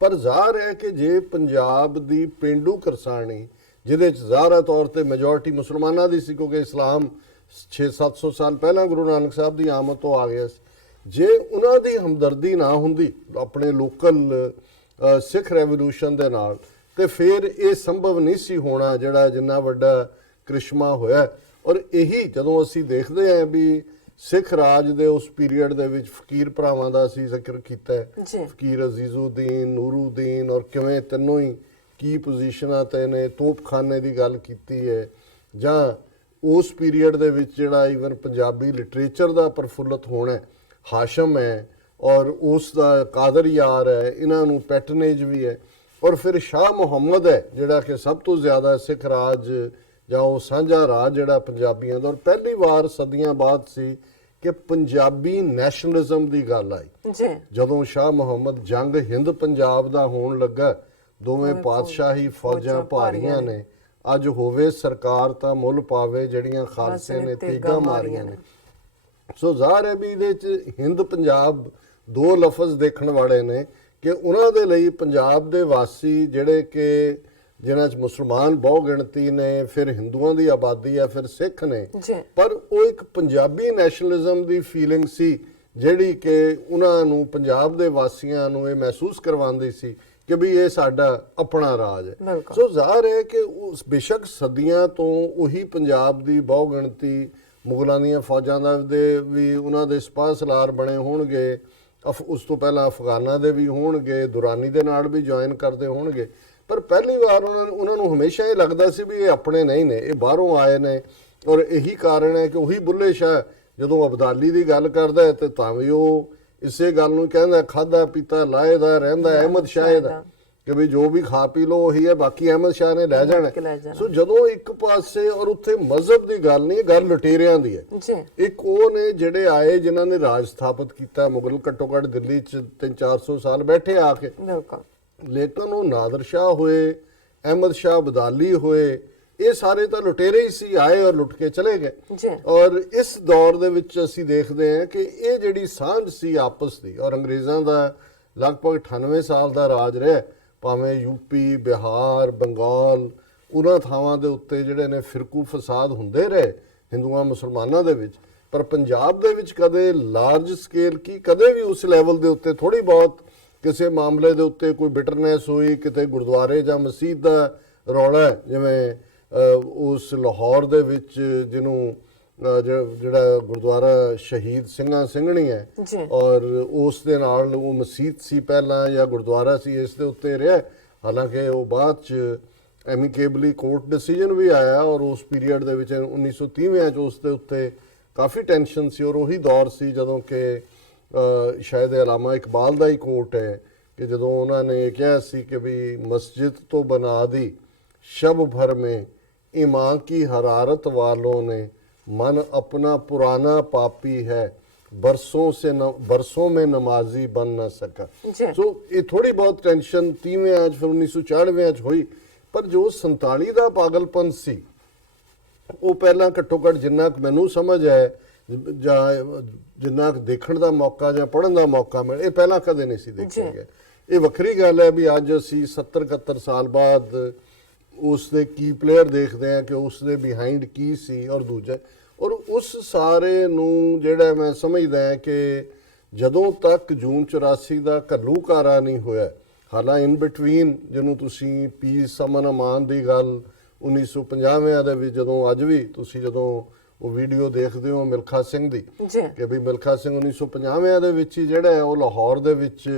ਪਰ ਜ਼ਾਹਰ ਹੈ ਕਿ ਜੇ ਪੰਜਾਬ ਦੀ ਪੇਂਡੂ ਕਰਸਾਣੀ, ਜਿਹਦੇ 'ਚ ਜ਼ਾਹਰਾ ਤੌਰ ਤੇ ਮੈਜੋਰਿਟੀ ਮੁਸਲਮਾਨਾਂ ਦੀ ਸੀ ਕਿਉਂਕਿ ਇਸਲਾਮ 600-700 ਸਾਲ ਪਹਿਲਾਂ ਗੁਰੂ ਨਾਨਕ ਸਾਹਿਬ ਦੀ ਆਮਦ ਤੋਂ ਆ ਗਿਆ ਸੀ, ਜੇ ਉਹਨਾਂ ਦੀ ਹਮਦਰਦੀ ਨਾ ਹੁੰਦੀ ਆਪਣੇ ਲੋਕਲ ਸਿੱਖ ਰੈਵੋਲੂਸ਼ਨ ਦੇ ਨਾਲ, ਤੇ ਫਿਰ ਇਹ ਸੰਭਵ ਨਹੀਂ ਸੀ ਹੋਣਾ ਜਿਹੜਾ ਜਿੰਨਾ ਵੱਡਾ ਕ੍ਰਿਸ਼ਮਾ ਹੋਇਆ। ਔਰ ਇਹੀ ਜਦੋਂ ਅਸੀਂ ਦੇਖਦੇ ਹਾਂ ਵੀ ਸਿੱਖ ਰਾਜ ਦੇ ਉਸ ਪੀਰੀਅਡ ਦੇ ਵਿੱਚ ਫਕੀਰ ਭਰਾਵਾਂ ਦਾ ਅਸੀਂ ਜ਼ਿਕਰ ਕੀਤਾ ਹੈ, ਫਕੀਰ ਅਜ਼ੀਜ਼ੁਦੀਨ, ਨੂਰੁਦੀਨ, ਔਰ ਕਿਵੇਂ ਤਿੰਨੋਂ ਹੀ ਕੀ ਪੋਜੀਸ਼ਨਾਂ ਤੇ ਨੇ, ਤੋਪਖਾਨੇ ਦੀ ਗੱਲ ਕੀਤੀ ਹੈ, ਜਾਂ ਉਸ ਪੀਰੀਅਡ ਦੇ ਵਿੱਚ ਜਿਹੜਾ ਈਵਨ ਪੰਜਾਬੀ ਲਿਟਰੇਚਰ ਦਾ ਪ੍ਰਫੁੱਲਤ ਹੋਣਾ, ਹਾਸ਼ਮ ਹੈ ਔਰ ਉਸ ਦਾ ਕਾਦਰ ਯਾਰ ਹੈ, ਇਹਨਾਂ ਨੂੰ ਪੈਟਰਨੇਜ ਵੀ ਹੈ। ਔਰ ਫਿਰ ਸ਼ਾਹ ਮੁਹੰਮਦ ਹੈ ਜਿਹੜਾ ਕਿ ਸਭ ਤੋਂ ਜ਼ਿਆਦਾ ਸਿੱਖ ਰਾਜ ਜਾਂ ਉਹ ਸਾਂਝਾ ਰਾਜ ਜਿਹੜਾ ਪੰਜਾਬੀਆਂ ਦਾ, ਔਰ ਪਹਿਲੀ ਵਾਰ ਸਦੀਆਂ ਬਾਅਦ ਸੀ ਕਿ ਪੰਜਾਬੀ ਨੈਸ਼ਨਲਿਜ਼ਮ ਦੀ ਗੱਲ ਆਈ ਜਦੋਂ ਸ਼ਾਹ ਮੁਹੰਮਦ ਜੰਗ ਹਿੰਦ ਪੰਜਾਬ ਦਾ ਹੋਣ ਲੱਗਾ ਦੋਵੇਂ ਪਾਤਸ਼ਾਹੀ ਫੌਜਾਂ ਭਾਰੀਆਂ ਨੇ, ਅੱਜ ਹੋਵੇ ਸਰਕਾਰ ਤਾਂ ਮੁੱਲ ਪਾਵੇ, ਜਿਹੜੀਆਂ ਖਾਲਸੇ ਨੇ ਤੇਗਾਂ ਮਾਰੀਆਂ ਨੇ। ਸੋ ਜ਼ਾਹਰ ਹੈ ਵੀ ਇਹਦੇ ਚ ਹਿੰਦ ਪੰਜਾਬ ਦੋ ਲਫ਼ਜ਼ ਦੇਖਣ ਵਾਲੇ ਨੇ ਕਿ ਉਹਨਾਂ ਦੇ ਲਈ ਪੰਜਾਬ ਦੇ ਵਾਸੀ ਜਿਹੜੇ ਕਿ ਜਿਨ੍ਹਾਂ 'ਚ ਮੁਸਲਮਾਨ ਬਹੁ ਗਿਣਤੀ ਨੇ, ਫਿਰ ਹਿੰਦੂਆਂ ਦੀ ਆਬਾਦੀ ਹੈ, ਫਿਰ ਸਿੱਖ ਨੇ, ਪਰ ਉਹ ਇੱਕ ਪੰਜਾਬੀ ਨੈਸ਼ਨਲਿਜ਼ਮ ਦੀ ਫੀਲਿੰਗ ਸੀ ਜਿਹੜੀ ਕਿ ਉਹਨਾਂ ਨੂੰ, ਪੰਜਾਬ ਦੇ ਵਾਸੀਆਂ ਨੂੰ ਇਹ ਮਹਿਸੂਸ ਕਰਵਾਉਂਦੀ ਸੀ ਕਿ ਵੀ ਇਹ ਸਾਡਾ ਆਪਣਾ ਰਾਜ ਹੈ। ਸੋ ਜ਼ਾਹਰ ਹੈ ਕਿ ਉਸ ਬੇਸ਼ੱਕ ਸਦੀਆਂ ਤੋਂ ਉਹੀ ਪੰਜਾਬ ਦੀ ਬਹੁ ਗਿਣਤੀ ਮੁਗਲਾਂ ਦੀਆਂ ਫੌਜਾਂ ਦਾ ਦੇ ਵੀ ਉਹਨਾਂ ਦੇ ਸਿਪਾਹ ਸਲਾਰ ਬਣੇ ਹੋਣਗੇ, ਉਸ ਤੋਂ ਪਹਿਲਾਂ ਅਫਗਾਨਾਂ ਦੇ ਵੀ ਹੋਣਗੇ, ਦੁਰਾਨੀ ਦੇ ਨਾਲ ਵੀ ਜੁਆਇਨ ਕਰਦੇ ਹੋਣਗੇ, ਪਰ ਪਹਿਲੀ ਵਾਰ ਉਹਨਾਂ ਨੂੰ ਹਮੇਸ਼ਾ ਇਹ ਲੱਗਦਾ ਸੀ ਵੀ ਇਹ ਆਪਣੇ ਨਹੀਂ ਨੇ, ਇਹ ਬਾਹਰੋਂ ਆਏ ਨੇ। ਔਰ ਇਹੀ ਕਾਰਨ ਹੈ ਕਿ ਉਹੀ ਬੁੱਲੇ ਸ਼ਾਹ ਜਦੋਂ ਅਬਦਾਲੀ ਦੀ ਗੱਲ ਕਰਦਾ ਹੈ ਤੇ ਤਾਂ ਵੀ ਉਹ ਇਸੇ ਗੱਲ ਨੂੰ ਕਹਿੰਦਾ, ਖਾਦਾ ਪੀਤਾ ਲਾਹੇਦਾ ਰਹਿੰਦਾ ਅਹਿਮਦ ਸ਼ਾਹ ਦਾ, ਕਿ ਵੀ ਜੋ ਵੀ ਖਾ ਪੀ ਲੋ ਉਹੀ ਹੈ, ਬਾਕੀ ਅਹਿਮਦ ਸ਼ਾਹ ਨੇ ਲੈ ਜਾਣਾ। ਸੋ ਜਦੋਂ ਇੱਕ ਪਾਸੇ, ਔਰ ਉੱਥੇ ਮਜ਼ਹਬ ਦੀ ਗੱਲ ਨਹੀਂ, ਗੱਲ ਲੁਟੇਰਿਆਂ ਦੀ ਹੈ। ਇੱਕ ਉਹ ਨੇ ਜਿਹੜੇ ਆਏ ਜਿਨ੍ਹਾਂ ਨੇ ਰਾਜ ਸਥਾਪਿਤ ਕੀਤਾ, ਮੁਗਲ ਘੱਟੋ ਘੱਟ ਦਿੱਲੀ 'ਚ 300-400 ਸਾਲ ਬੈਠੇ ਆ ਕੇ, ਲੇਕਿਨ ਉਹ ਨਾਦਰ ਸ਼ਾਹ ਹੋਏ, ਅਹਿਮਦ ਸ਼ਾਹ ਅਬਦਾਲੀ ਹੋਏ, ਇਹ ਸਾਰੇ ਤਾਂ ਲੁਟੇਰੇ ਹੀ ਸੀ, ਆਏ ਔਰ ਲੁੱਟ ਕੇ ਚਲੇ ਗਏ। ਔਰ ਇਸ ਦੌਰ ਦੇ ਵਿੱਚ ਅਸੀਂ ਦੇਖਦੇ ਹਾਂ ਕਿ ਇਹ ਜਿਹੜੀ ਸਾਂਝ ਸੀ ਆਪਸ ਦੀ, ਔਰ ਅੰਗਰੇਜ਼ਾਂ ਦਾ ਲਗਭਗ 98 ਸਾਲ ਦਾ ਰਾਜ ਰਿਹਾ, ਭਾਵੇਂ ਯੂਪੀ, ਬਿਹਾਰ, ਬੰਗਾਲ, ਉਹਨਾਂ ਥਾਵਾਂ ਦੇ ਉੱਤੇ ਜਿਹੜੇ ਨੇ ਫਿਰਕੂ ਫਸਾਦ ਹੁੰਦੇ ਰਹੇ ਹਿੰਦੂਆਂ ਮੁਸਲਮਾਨਾਂ ਦੇ ਵਿੱਚ, ਪਰ ਪੰਜਾਬ ਦੇ ਵਿੱਚ ਕਦੇ ਲਾਰਜ ਸਕੇਲ ਕੀ, ਕਦੇ ਵੀ ਉਸ ਲੈਵਲ ਦੇ ਉੱਤੇ ਥੋੜੀ ਬਹੁਤ ਕਿਸੇ ਮਾਮਲੇ ਦੇ ਉੱਤੇ ਕੋਈ ਬਿਟਰਨੈਸ ਹੋਈ, ਕਿਤੇ ਗੁਰਦੁਆਰੇ ਜਾਂ ਮਸਜਿਦ ਦਾ ਰੌਲਾ, ਜਿਵੇਂ ਉਸ ਲਾਹੌਰ ਦੇ ਵਿੱਚ ਜਿਹਨੂੰ ਜਿਹੜਾ ਗੁਰਦੁਆਰਾ ਸ਼ਹੀਦ ਸਿੰਘਾਂ ਸਿੰਘਣੀ ਹੈ, ਔਰ ਉਸ ਦੇ ਨਾਲ ਉਹ ਮਸਜਿਦ ਸੀ ਪਹਿਲਾਂ ਜਾਂ ਗੁਰਦੁਆਰਾ ਸੀ, ਇਸ ਦੇ ਉੱਤੇ ਰਿਹਾ। ਹਾਲਾਂਕਿ ਉਹ ਬਾਅਦ ਚ ਐਮੀਕੇਬਲੀ ਕੋਰਟ ਡਿਸੀਜਨ ਵੀ ਆਇਆ, ਔਰ ਉਸ ਪੀਰੀਅਡ ਦੇ ਵਿੱਚ 1930 ਚ ਉਸ ਦੇ ਉੱਤੇ ਕਾਫੀ ਟੈਨਸ਼ਨ ਸੀ। ਔਰ ਉਹੀ ਦੌਰ ਸੀ ਜਦੋਂ ਕਿ ਸ਼ਾਇਦ ਅਲਾਮਾ ਇਕਬਾਲ ਦਾ ਹੀ ਕੋਟ ਹੈ ਕਿ ਜਦੋਂ ਉਹਨਾਂ ਨੇ ਕਿਹਾ ਸੀ ਕਿ ਵੀ ਮਸਜਿਦ ਤੋਂ ਬਣਾ ਦੀ ਸ਼ਬ ਭਰ में ईमान की हरारत वालों ने मन अपना पुराना पापी है, बरसों में नमाजी बन ना सका। सो ये थोड़ी बहुत टेंशन 30 फिर 1994 ਹੋਈ, ਪਰ ਜੋ 47 ਦਾ ਪਾਗਲਪਨ ਸੀ ਉਹ ਪਹਿਲਾਂ ਘੱਟੋ ਘੱਟ ਜਿੰਨਾ ਮੈਨੂੰ ਸਮਝ ਹੈ ਜਾਂ ਜਿੰਨਾ ਦੇਖਣ ਦਾ ਮੌਕਾ ਜਾਂ ਪੜ੍ਹਨ ਦਾ ਮੌਕਾ ਮਿਲਿਆ, ਇਹ ਪਹਿਲਾਂ ਕਦੇ ਨਹੀਂ ਸੀ ਦੇਖਿਆ ਗਿਆ। ਇਹ ਵੱਖਰੀ ਗੱਲ ਹੈ ਵੀ ਅੱਜ ਅਸੀਂ 70-71 ਸਾਲ ਬਾਅਦ ਉਸ ਦੇ ਕੀ ਪਲੇਅਰ ਦੇਖਦੇ ਆ ਕਿ ਉਸ ਦੇ ਬਿਹਾਈਂਡ ਕੀ ਸੀ, ਔਰ ਦੂਜਾ, ਔਰ ਉਸ ਸਾਰੇ ਨੂੰ ਜਿਹੜਾ ਮੈਂ ਸਮਝਦਾ ਕਿ ਜਦੋਂ ਤੱਕ ਜੂਨ 84 ਦਾ ਘੱਲੂਘਾਰਾ ਨਹੀਂ ਹੋਇਆ, ਹਾਲਾਂਕਿ ਇਨ ਬਿਟਵੀਨ ਜਿਹਨੂੰ ਤੁਸੀਂ ਪੀਸ ਅਮਨ ਅਮਾਨ ਦੀ ਗੱਲ 1950 ਦੇ ਵਿੱਚ, ਜਦੋਂ ਅੱਜ ਵੀ ਤੁਸੀਂ ਜਦੋਂ ਉਹ ਵੀਡੀਓ ਦੇਖਦੇ ਹੋ ਮਿਲਖਾ ਸਿੰਘ ਦੀ ਕਿ ਵੀ ਮਿਲਖਾ ਸਿੰਘ 1950 ਦੇ ਵਿੱਚ ਹੀ ਜਿਹੜਾ ਹੈ ਉਹ ਲਾਹੌਰ ਦੇ ਵਿੱਚ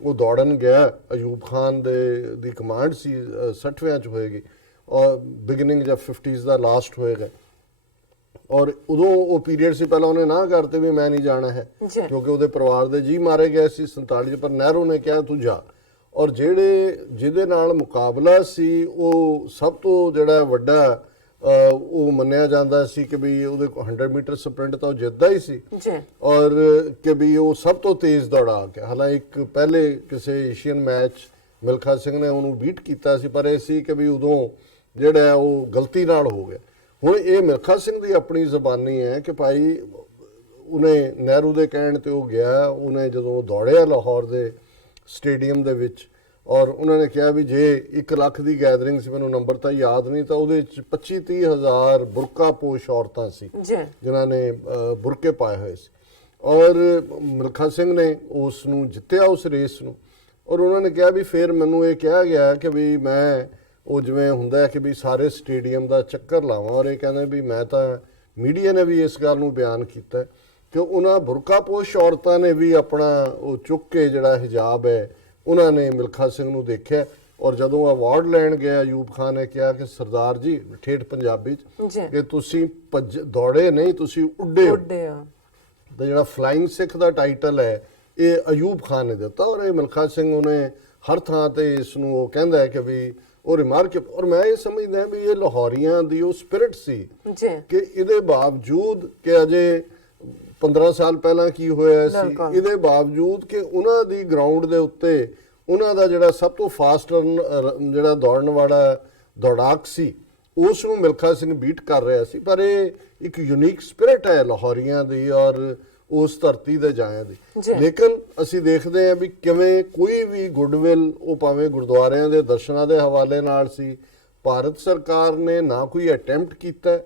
ਉਹ ਦੌੜਨ ਗਿਆ, ਅਯੂਬ ਖਾਨ ਦੀ ਕਮਾਂਡ ਸੀ, 60ਵਿਆਂ ਚ ਹੋਏਗੀ, ਔਰ ਬਿਗਨਿੰਗ ਜਾਂ 50s ਦਾ ਲਾਸਟ ਹੋਏਗਾ, ਔਰ ਉਦੋਂ ਉਹ ਪੀਰੀਅਡ ਸੀ, ਪਹਿਲਾਂ ਉਹਨੇ ਨਾ ਕਰਤੇ ਵੀ ਮੈਂ ਨਹੀਂ ਜਾਣਾ ਹੈ ਕਿਉਂਕਿ ਉਹਦੇ ਪਰਿਵਾਰ ਦੇ ਜੀ ਮਾਰੇ ਗਏ ਸੀ 47 ਚ, ਪਰ ਨਹਿਰੂ ਨੇ ਕਿਹਾ ਤੂੰ ਜਾ। ਔਰ ਜਿਹਦੇ ਨਾਲ ਮੁਕਾਬਲਾ ਸੀ ਉਹ ਸਭ ਤੋਂ ਜਿਹੜਾ ਵੱਡਾ ਉਹ ਮੰਨਿਆ ਜਾਂਦਾ ਸੀ ਕਿ ਵੀ ਉਹਦੇ 100 ਮੀਟਰ ਸਪ੍ਰਿੰਟ ਤਾਂ ਉਹ ਜਿੱਤਦਾ ਹੀ ਸੀ, ਔਰ ਕਿ ਵੀ ਉਹ ਸਭ ਤੋਂ ਤੇਜ਼ ਦੌੜਾ ਕੇ, ਹਾਲਾਂਕਿ ਇੱਕ ਪਹਿਲੇ ਕਿਸੇ ਏਸ਼ੀਅਨ ਮੈਚ ਮਿਲਖਾ ਸਿੰਘ ਨੇ ਉਹਨੂੰ ਬੀਟ ਕੀਤਾ ਸੀ, ਪਰ ਇਹ ਸੀ ਕਿ ਵੀ ਉਦੋਂ ਜਿਹੜਾ ਉਹ ਗਲਤੀ ਨਾਲ ਹੋ ਗਿਆ। ਹੁਣ ਇਹ ਮਿਲਖਾ ਸਿੰਘ ਦੀ ਆਪਣੀ ਜ਼ਬਾਨੀ ਹੈ ਕਿ ਭਾਈ ਉਹਨੇ ਨਹਿਰੂ ਦੇ ਕਹਿਣ ਤੇ ਉਹ ਗਿਆ, ਉਹਨੇ ਜਦੋਂ ਦੌੜਿਆ ਲਾਹੌਰ ਦੇ ਸਟੇਡੀਅਮ ਦੇ ਵਿੱਚ, ਔਰ ਉਹਨਾਂ ਨੇ ਕਿਹਾ ਵੀ ਜੇ 1 ਲੱਖ ਦੀ ਗੈਦਰਿੰਗ ਸੀ, ਮੈਨੂੰ ਨੰਬਰ ਤਾਂ ਯਾਦ ਨਹੀਂ, ਤਾਂ ਉਹਦੇ ਵਿੱਚ 25-30 ਹਜ਼ਾਰ ਬੁਰਕਾਪੋਸ਼ ਔਰਤਾਂ ਸੀ ਜਿਨ੍ਹਾਂ ਨੇ ਬੁਰਕੇ ਪਾਏ ਹੋਏ ਸੀ, ਔਰ ਮਿਲਖਾ ਸਿੰਘ ਨੇ ਉਸ ਨੂੰ ਜਿੱਤਿਆ ਉਸ ਰੇਸ ਨੂੰ। ਔਰ ਉਹਨਾਂ ਨੇ ਕਿਹਾ ਵੀ ਫਿਰ ਮੈਨੂੰ ਇਹ ਕਿਹਾ ਗਿਆ ਕਿ ਵੀ ਮੈਂ ਉਹ ਜਿਵੇਂ ਹੁੰਦਾ ਕਿ ਵੀ ਸਾਰੇ ਸਟੇਡੀਅਮ ਦਾ ਚੱਕਰ ਲਾਵਾਂ, ਔਰ ਇਹ ਕਹਿੰਦੇ ਵੀ ਮੈਂ ਤਾਂ, ਮੀਡੀਆ ਨੇ ਵੀ ਇਸ ਗੱਲ ਨੂੰ ਬਿਆਨ ਕੀਤਾ ਕਿ ਉਹਨਾਂ ਬੁਰਕਾਪੋਸ਼ ਔਰਤਾਂ ਨੇ ਵੀ ਆਪਣਾ ਉਹ ਚੁੱਕ ਕੇ ਜਿਹੜਾ ਹਿਜਾਬ ਹੈ ਉਹਨਾਂ ਨੇ ਮਿਲਖਾ ਸਿੰਘ ਨੂੰ ਦੇਖਿਆ। ਔਰ ਜਦੋਂ ਅਵਾਰਡ ਲੈਣ ਗਿਆ ਅਯੂਬ ਖਾਨ ਨੇ ਕਿਹਾ ਕਿ ਸਰਦਾਰ ਜੀ ਠੇਠ ਪੰਜਾਬੀ ਚ ਕਿ ਤੁਸੀਂ ਦੌੜੇ ਨਹੀਂ, ਤੁਸੀਂ ਉੱਡੇ ਹੋ। ਤਾਂ ਜਿਹੜਾ ਫਲਾਈਂਗ ਸਿੱਖ ਦਾ ਟਾਈਟਲ ਹੈ ਇਹ ਅਯੂਬ ਖਾਨ ਨੇ ਦਿੱਤਾ, ਔਰ ਇਹ ਮਿਲਖਾ ਸਿੰਘ ਉਹਨੇ ਹਰ ਥਾਂ ਤੇ ਇਸ ਨੂੰ ਉਹ ਕਹਿੰਦਾ ਹੈ ਕਿ ਵੀ ਉਹ ਰਿਮਾਰਕ। ਔਰ ਮੈਂ ਇਹ ਸਮਝਦਾ ਵੀ ਇਹ ਲਾਹੌਰੀਆਂ ਦੀ ਉਹ ਸਪਿਰਿਟ ਸੀ ਕਿ ਇਹਦੇ ਬਾਵਜੂਦ ਕਿ ਅਜੇ 15 ਸਾਲ ਪਹਿਲਾਂ ਕੀ ਹੋਇਆ ਸੀ, ਇਹਦੇ ਬਾਵਜੂਦ ਕਿ ਉਹਨਾਂ ਦੀ ਗਰਾਊਂਡ ਦੇ ਉੱਤੇ ਉਹਨਾਂ ਦਾ ਜਿਹੜਾ ਸਭ ਤੋਂ ਫਾਸਟ ਜਿਹੜਾ ਦੌੜਨ ਵਾਲਾ ਦੌੜਾਕ ਸੀ ਉਸ ਨੂੰ ਮਿਲਖਾ ਸਿੰਘ ਬੀਟ ਕਰ ਰਿਹਾ ਸੀ। ਪਰ ਇਹ ਇੱਕ ਯੂਨੀਕ ਸਪਿਰਿਟ ਹੈ ਲਾਹੌਰੀਆਂ ਦੀ ਔਰ ਉਸ ਧਰਤੀ ਦੇ ਜਾਇਆਂ ਦੀ। ਲੇਕਿਨ ਅਸੀਂ ਦੇਖਦੇ ਹਾਂ ਵੀ ਕਿਵੇਂ ਕੋਈ ਵੀ ਗੁੱਡਵਿਲ, ਉਹ ਭਾਵੇਂ ਗੁਰਦੁਆਰਿਆਂ ਦੇ ਦਰਸ਼ਨਾਂ ਦੇ ਹਵਾਲੇ ਨਾਲ ਸੀ, ਭਾਰਤ ਸਰਕਾਰ ਨੇ ਨਾ ਕੋਈ ਅਟੈਂਪਟ ਕੀਤਾ।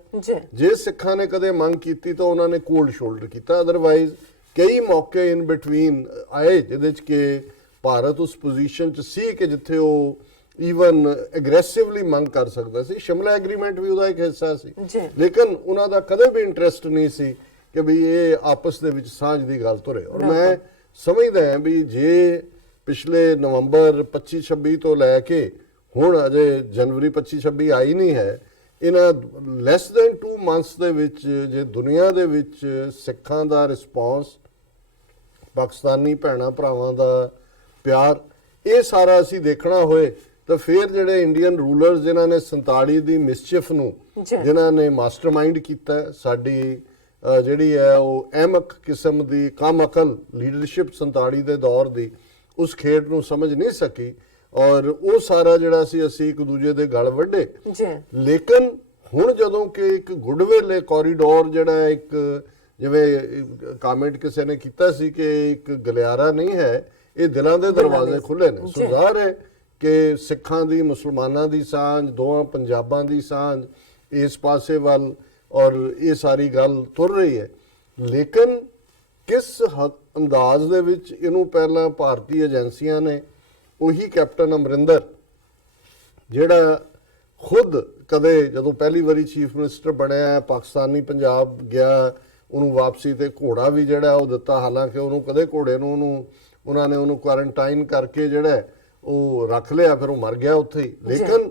ਜੇ ਸਿੱਖਾਂ ਨੇ ਕਦੇ ਮੰਗ ਕੀਤੀ ਤਾਂ ਉਹਨਾਂ ਨੇ ਕੋਲਡ ਸ਼ੋਲਡਰ ਕੀਤਾ। ਅਦਰਵਾਈਜ਼ ਕਈ ਮੌਕੇ ਇਨ ਬਿਟਵੀਨ ਆਏ ਜਿਹਦੇ 'ਚ ਕਿ ਭਾਰਤ ਉਸ ਪੋਜੀਸ਼ਨ 'ਚ ਸੀ ਕਿ ਜਿੱਥੇ ਉਹ ਈਵਨ ਐਗਰੈਸਿਵਲੀ ਮੰਗ ਕਰ ਸਕਦਾ ਸੀ। ਸ਼ਿਮਲਾ ਐਗਰੀਮੈਂਟ ਵੀ ਉਹਦਾ ਇੱਕ ਹਿੱਸਾ ਸੀ, ਲੇਕਿਨ ਉਹਨਾਂ ਦਾ ਕਦੇ ਵੀ ਇੰਟਰਸਟ ਨਹੀਂ ਸੀ ਕਿ ਵੀ ਇਹ ਆਪਸ ਦੇ ਵਿੱਚ ਸਾਂਝ ਦੀ ਗੱਲ ਤੁਰੇ। ਔਰ ਮੈਂ ਸਮਝਦਾ ਹਾਂ ਵੀ ਜੇ ਪਿਛਲੇ ਨਵੰਬਰ 25-26 ਤੋਂ ਲੈ ਕੇ ਹੁਣ ਅਜੇ ਜਨਵਰੀ 25-26 ਆਈ ਨਹੀਂ ਹੈ, ਇਹਨਾਂ ਲੈਸ ਦੈਨ 2 ਮੰਥਸ ਦੇ ਵਿੱਚ ਜੇ ਦੁਨੀਆ ਦੇ ਵਿੱਚ ਸਿੱਖਾਂ ਦਾ ਰਿਸਪੌਂਸ, ਪਾਕਿਸਤਾਨੀ ਭੈਣਾਂ ਭਰਾਵਾਂ ਦਾ ਪਿਆਰ, ਇਹ ਸਾਰਾ ਅਸੀਂ ਦੇਖਣਾ ਹੋਏ ਤਾਂ ਫਿਰ ਜਿਹੜੇ ਇੰਡੀਅਨ ਰੂਲਰਸ ਜਿਨ੍ਹਾਂ ਨੇ 47 ਦੀ ਮਿਸਚਿਫ ਨੂੰ ਜਿਨ੍ਹਾਂ ਨੇ ਮਾਸਟਰਮਾਈਂਡ ਕੀਤਾ, ਸਾਡੀ ਜਿਹੜੀ ਹੈ ਉਹ ਅਹਿਮਕ ਕਿਸਮ ਦੀ ਕਮ ਅਕਲ ਲੀਡਰਸ਼ਿਪ 47 ਦੇ ਦੌਰ ਦੀ, ਉਸ ਖੇਡ ਨੂੰ ਸਮਝ ਨਹੀਂ ਸਕੀ ਔਰ ਉਹ ਸਾਰਾ ਜਿਹੜਾ ਸੀ ਅਸੀਂ ਇੱਕ ਦੂਜੇ ਦੇ ਗਲ ਵੱਢੇ। ਲੇਕਿਨ ਹੁਣ ਜਦੋਂ ਕਿ ਇੱਕ ਗੁੱਡਵਿਲ ਕੋਰੀਡੋਰ ਜਿਹੜਾ ਇੱਕ ਜਿਵੇਂ ਕਮੈਂਟ ਕਿਸੇ ਨੇ ਕੀਤਾ ਸੀ ਕਿ ਇੱਕ ਗਲਿਆਰਾ ਨਹੀਂ ਹੈ, ਇਹ ਦਿਲਾਂ ਦੇ ਦਰਵਾਜ਼ੇ ਖੁੱਲੇ ਨੇ। ਸੋ ਜ਼ਾਹਰ ਹੈ ਕਿ ਸਿੱਖਾਂ ਦੀ, ਮੁਸਲਮਾਨਾਂ ਦੀ ਸਾਂਝ, ਦੋਵਾਂ ਪੰਜਾਬਾਂ ਦੀ ਸਾਂਝ ਇਸ ਪਾਸੇ ਵੱਲ ਔਰ ਇਹ ਸਾਰੀ ਗੱਲ ਤੁਰ ਰਹੀ ਹੈ। ਲੇਕਿਨ ਕਿਸ ਅੰਦਾਜ਼ ਦੇ ਵਿੱਚ ਇਹਨੂੰ ਪਹਿਲਾਂ ਭਾਰਤੀ ਏਜੰਸੀਆਂ ਨੇ, ਉਹੀ ਕੈਪਟਨ ਅਮਰਿੰਦਰ ਜਿਹੜਾ ਖੁਦ ਕਦੇ ਜਦੋਂ ਪਹਿਲੀ ਵਾਰੀ ਚੀਫ ਮਿਨਿਸਟਰ ਬਣਿਆ, ਪਾਕਿਸਤਾਨੀ ਪੰਜਾਬ ਗਿਆ, ਉਹਨੂੰ ਵਾਪਸੀ ਤੇ ਘੋੜਾ ਵੀ ਜਿਹੜਾ ਉਹ ਦਿੱਤਾ, ਹਾਲਾਂਕਿ ਉਹਨੂੰ ਕਦੇ ਘੋੜੇ ਨੂੰ ਉਹਨਾਂ ਨੇ ਉਹਨੂੰ ਕੁਆਰੰਟਾਈਨ ਕਰਕੇ ਜਿਹੜਾ ਉਹ ਰੱਖ ਲਿਆ, ਫਿਰ ਉਹ ਮਰ ਗਿਆ ਉੱਥੇ ਹੀ। ਲੇਕਿਨ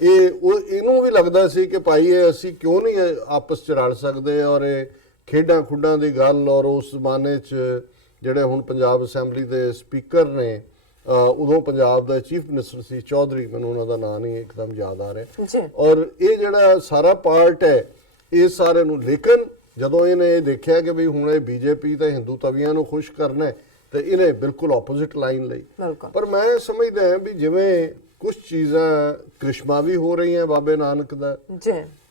ਇਹਨੂੰ ਵੀ ਲੱਗਦਾ ਸੀ ਕਿ ਭਾਈ ਇਹ ਅਸੀਂ ਕਿਉਂ ਨਹੀਂ ਆਪਸ ਚ ਰਲ ਸਕਦੇ ਔਰ ਇਹ ਖੇਡਾਂ ਖੁੱਡਾਂ ਦੀ ਗੱਲ। ਔਰ ਉਸ ਜ਼ਮਾਨੇ 'ਚ ਜਿਹੜੇ ਹੁਣ ਪੰਜਾਬ ਅਸੈਂਬਲੀ ਦੇ ਸਪੀਕਰ ਨੇ, ਉਦੋਂ ਪੰਜਾਬ ਦਾ ਚੀਫ ਮਿਨਿਸਟਰ ਸੀ ਚੌਧਰੀ, ਮੈਨੂੰ ਉਹਨਾਂ ਦਾ ਨਾਂ ਨਹੀਂ ਇੱਕਦਮ ਯਾਦ ਆ ਰਿਹਾ। ਔਰ ਇਹ ਜਿਹੜਾ ਸਾਰਾ ਪਾਰਟ ਹੈ ਇਹ ਸਾਰੇ ਨੂੰ, ਲੇਕਿਨ ਜਦੋਂ ਇਹਨੇ ਇਹ ਦੇਖਿਆ ਕਿ ਵੀ ਹੁਣ ਇਹ ਬੀਜੇਪੀ ਤੇ ਹਿੰਦੂ ਤਵੀਆਂ ਨੂੰ ਖੁਸ਼ ਕਰਨਾ ਤੇ ਇਹਨੇ ਬਿਲਕੁਲ ਆਪੋਜ਼ਿਟ ਲਾਈਨ ਲਈ। ਪਰ ਮੈਂ ਸਮਝਦਾ ਹਾਂ ਵੀ ਜਿਵੇਂ ਕੁਝ ਚੀਜ਼ਾਂ ਕ੍ਰਿਸ਼ਮਾ ਵੀ ਹੋ ਰਹੀਆਂ ਬਾਬੇ ਨਾਨਕ ਦਾ,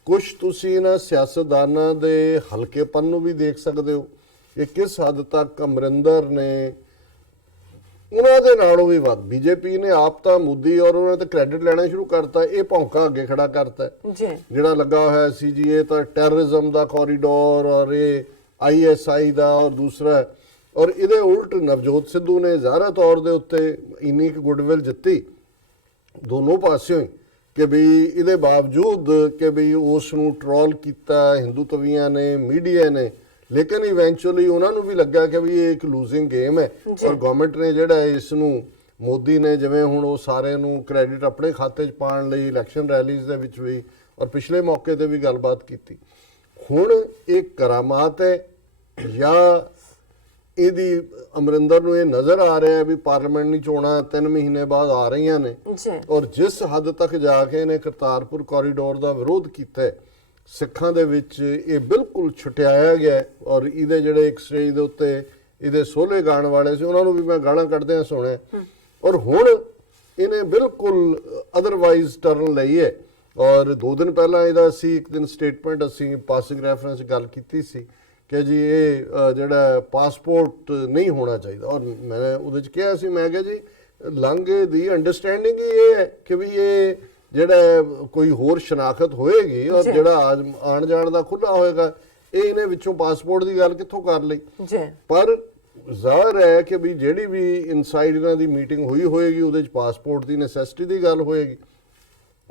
ਕੁਝ ਤੁਸੀਂ ਇਹਨਾਂ ਸਿਆਸਤਦਾਨਾਂ ਦੇ ਹਲਕੇਪਨ ਨੂੰ ਵੀ ਦੇਖ ਸਕਦੇ ਹੋ ਕਿ ਕਿਸ ਹੱਦ ਤੱਕ ਅਮਰਿੰਦਰ ਨੇ ਉਹਨਾਂ ਦੇ ਨਾਲੋਂ ਵੀ ਵੱਧ, ਬੀਜੇਪੀ ਨੇ ਆਪ ਤਾਂ ਮੋਦੀ ਔਰ ਉਹਨਾਂ ਤੇ ਕ੍ਰੈਡਿਟ ਲੈਣਾ ਸ਼ੁਰੂ ਕਰਤਾ, ਇਹ ਭੌਂਕਾ ਅੱਗੇ ਖੜਾ ਕਰਤਾ ਜਿਹੜਾ ਲੱਗਾ ਹੋਇਆ ਸੀ ਜੀ ਇਹ ਤਾਂ ਟੈਰਰਿਜ਼ਮ ਦਾ ਕੋਰੀਡੋਰ ਔਰ ਇਹ ISI ਦਾ ਔਰ ਦੂਸਰਾ। ਔਰ ਇਹਦੇ ਉਲਟ ਨਵਜੋਤ ਸਿੱਧੂ ਨੇ ਜ਼ਾਹਰਾ ਤੌਰ ਦੇ ਉੱਤੇ ਇੰਨੀ ਕੁ ਗੁੱਡਵਿਲ ਜਿੱਤੀ ਦੋਨੋਂ ਪਾਸਿਓਂ ਹੀ ਕਿ ਵੀ ਇਹਦੇ ਬਾਵਜੂਦ ਕਿ ਵੀ ਉਸ ਨੂੰ ਟਰੋਲ ਕੀਤਾ ਹਿੰਦੂ ਤਵੀਆਂ ਨੇ, ਮੀਡੀਆ ਨੇ, ਲੇਕਿਨ ਇਵੈਂਚੁਅਲੀ ਉਹਨਾਂ ਨੂੰ ਵੀ ਲੱਗਾ ਕਿ ਵੀ ਇਹ ਇੱਕ ਲੂਜ਼ਿੰਗ ਗੇਮ ਹੈ ਔਰ ਗਵਰਨਮੈਂਟ ਨੇ ਜਿਹੜਾ ਇਸ ਨੂੰ, ਮੋਦੀ ਨੇ ਜਿਵੇਂ ਹੁਣ ਉਹ ਸਾਰੇ ਨੂੰ ਕ੍ਰੈਡਿਟ ਆਪਣੇ ਖਾਤੇ 'ਚ ਪਾਉਣ ਲਈ ਇਲੈਕਸ਼ਨ ਰੈਲੀਜ਼ ਦੇ ਵਿੱਚ ਵੀ ਔਰ ਪਿਛਲੇ ਮੌਕੇ ਤੇ ਵੀ ਗੱਲਬਾਤ ਕੀਤੀ। ਹੁਣ ਇਹ ਕਰਾਮਾਤ ਹੈ ਜਾਂ ਇਹਦੀ ਅਮਰਿੰਦਰ ਨੂੰ ਇਹ ਨਜ਼ਰ ਆ ਰਿਹਾ ਵੀ ਪਾਰਲੀਮੈਂਟ ਦੀ ਚੋਣਾਂ 3 ਮਹੀਨੇ ਬਾਅਦ ਆ ਰਹੀਆਂ ਨੇ ਔਰ ਜਿਸ ਹੱਦ ਤੱਕ ਜਾ ਕੇ ਇਹਨੇ ਕਰਤਾਰਪੁਰ ਕੋਰੀਡੋਰ ਦਾ ਵਿਰੋਧ ਕੀਤਾ, ਸਿੱਖਾਂ ਦੇ ਵਿੱਚ ਇਹ ਬਿਲਕੁਲ ਛੁਟਿਆਇਆ ਗਿਆ ਔਰ ਇਹਦੇ ਜਿਹੜੇ ਇੱਕ ਸਟੇਜ ਦੇ ਉੱਤੇ ਇਹਦੇ ਸੋਹਲੇ ਗਾਣ ਵਾਲੇ ਸੀ ਉਹਨਾਂ ਨੂੰ ਵੀ ਮੈਂ ਗਾਲਾਂ ਕੱਢਦਿਆਂ ਸੁਣਿਆ। ਔਰ ਹੁਣ ਇਹਨੇ ਬਿਲਕੁਲ ਅਦਰਵਾਈਜ਼ ਟਰਨ ਲਈ ਹੈ। ਔਰ 2 ਦਿਨ ਪਹਿਲਾਂ ਇਹਦਾ ਅਸੀਂ ਇੱਕ ਦਿਨ ਸਟੇਟਮੈਂਟ ਅਸੀਂ ਪਾਸਿੰਗ ਰੈਫਰੈਂਸ ਗੱਲ ਕੀਤੀ ਸੀ ਕਿ ਜੀ ਇਹ ਜਿਹੜਾ ਪਾਸਪੋਰਟ ਨਹੀਂ ਹੋਣਾ ਚਾਹੀਦਾ ਔਰ ਮੈਂ ਉਹਦੇ 'ਚ ਕਿਹਾ ਸੀ, ਮੈਂ ਕਿਹਾ ਜੀ ਲਾਂਘੇ ਦੀ ਅੰਡਰਸਟੈਂਡਿੰਗ ਹੀ ਇਹ ਹੈ ਕਿ ਵੀ ਇਹ ਜਿਹੜਾ ਕੋਈ ਹੋਰ ਸ਼ਨਾਖਤ ਹੋਏਗੀ ਔਰ ਜਿਹੜਾ ਆਣ ਜਾਣ ਦਾ ਖੁੱਲ੍ਹਾ ਹੋਏਗਾ, ਇਹਨੇ ਵਿੱਚੋਂ ਪਾਸਪੋਰਟ ਦੀ ਗੱਲ ਕਿੱਥੋਂ ਕਰ ਲਈ। ਪਰ ਜ਼ਾਹਰ ਹੈ ਕਿ ਵੀ ਜਿਹੜੀ ਵੀ ਇਨਸਾਈਡ ਇਹਨਾਂ ਦੀ ਮੀਟਿੰਗ ਹੋਈ ਹੋਏਗੀ ਉਹਦੇ 'ਚ ਪਾਸਪੋਰਟ ਦੀ ਨੈਸੈਸਿਟੀ ਦੀ ਗੱਲ ਹੋਏਗੀ।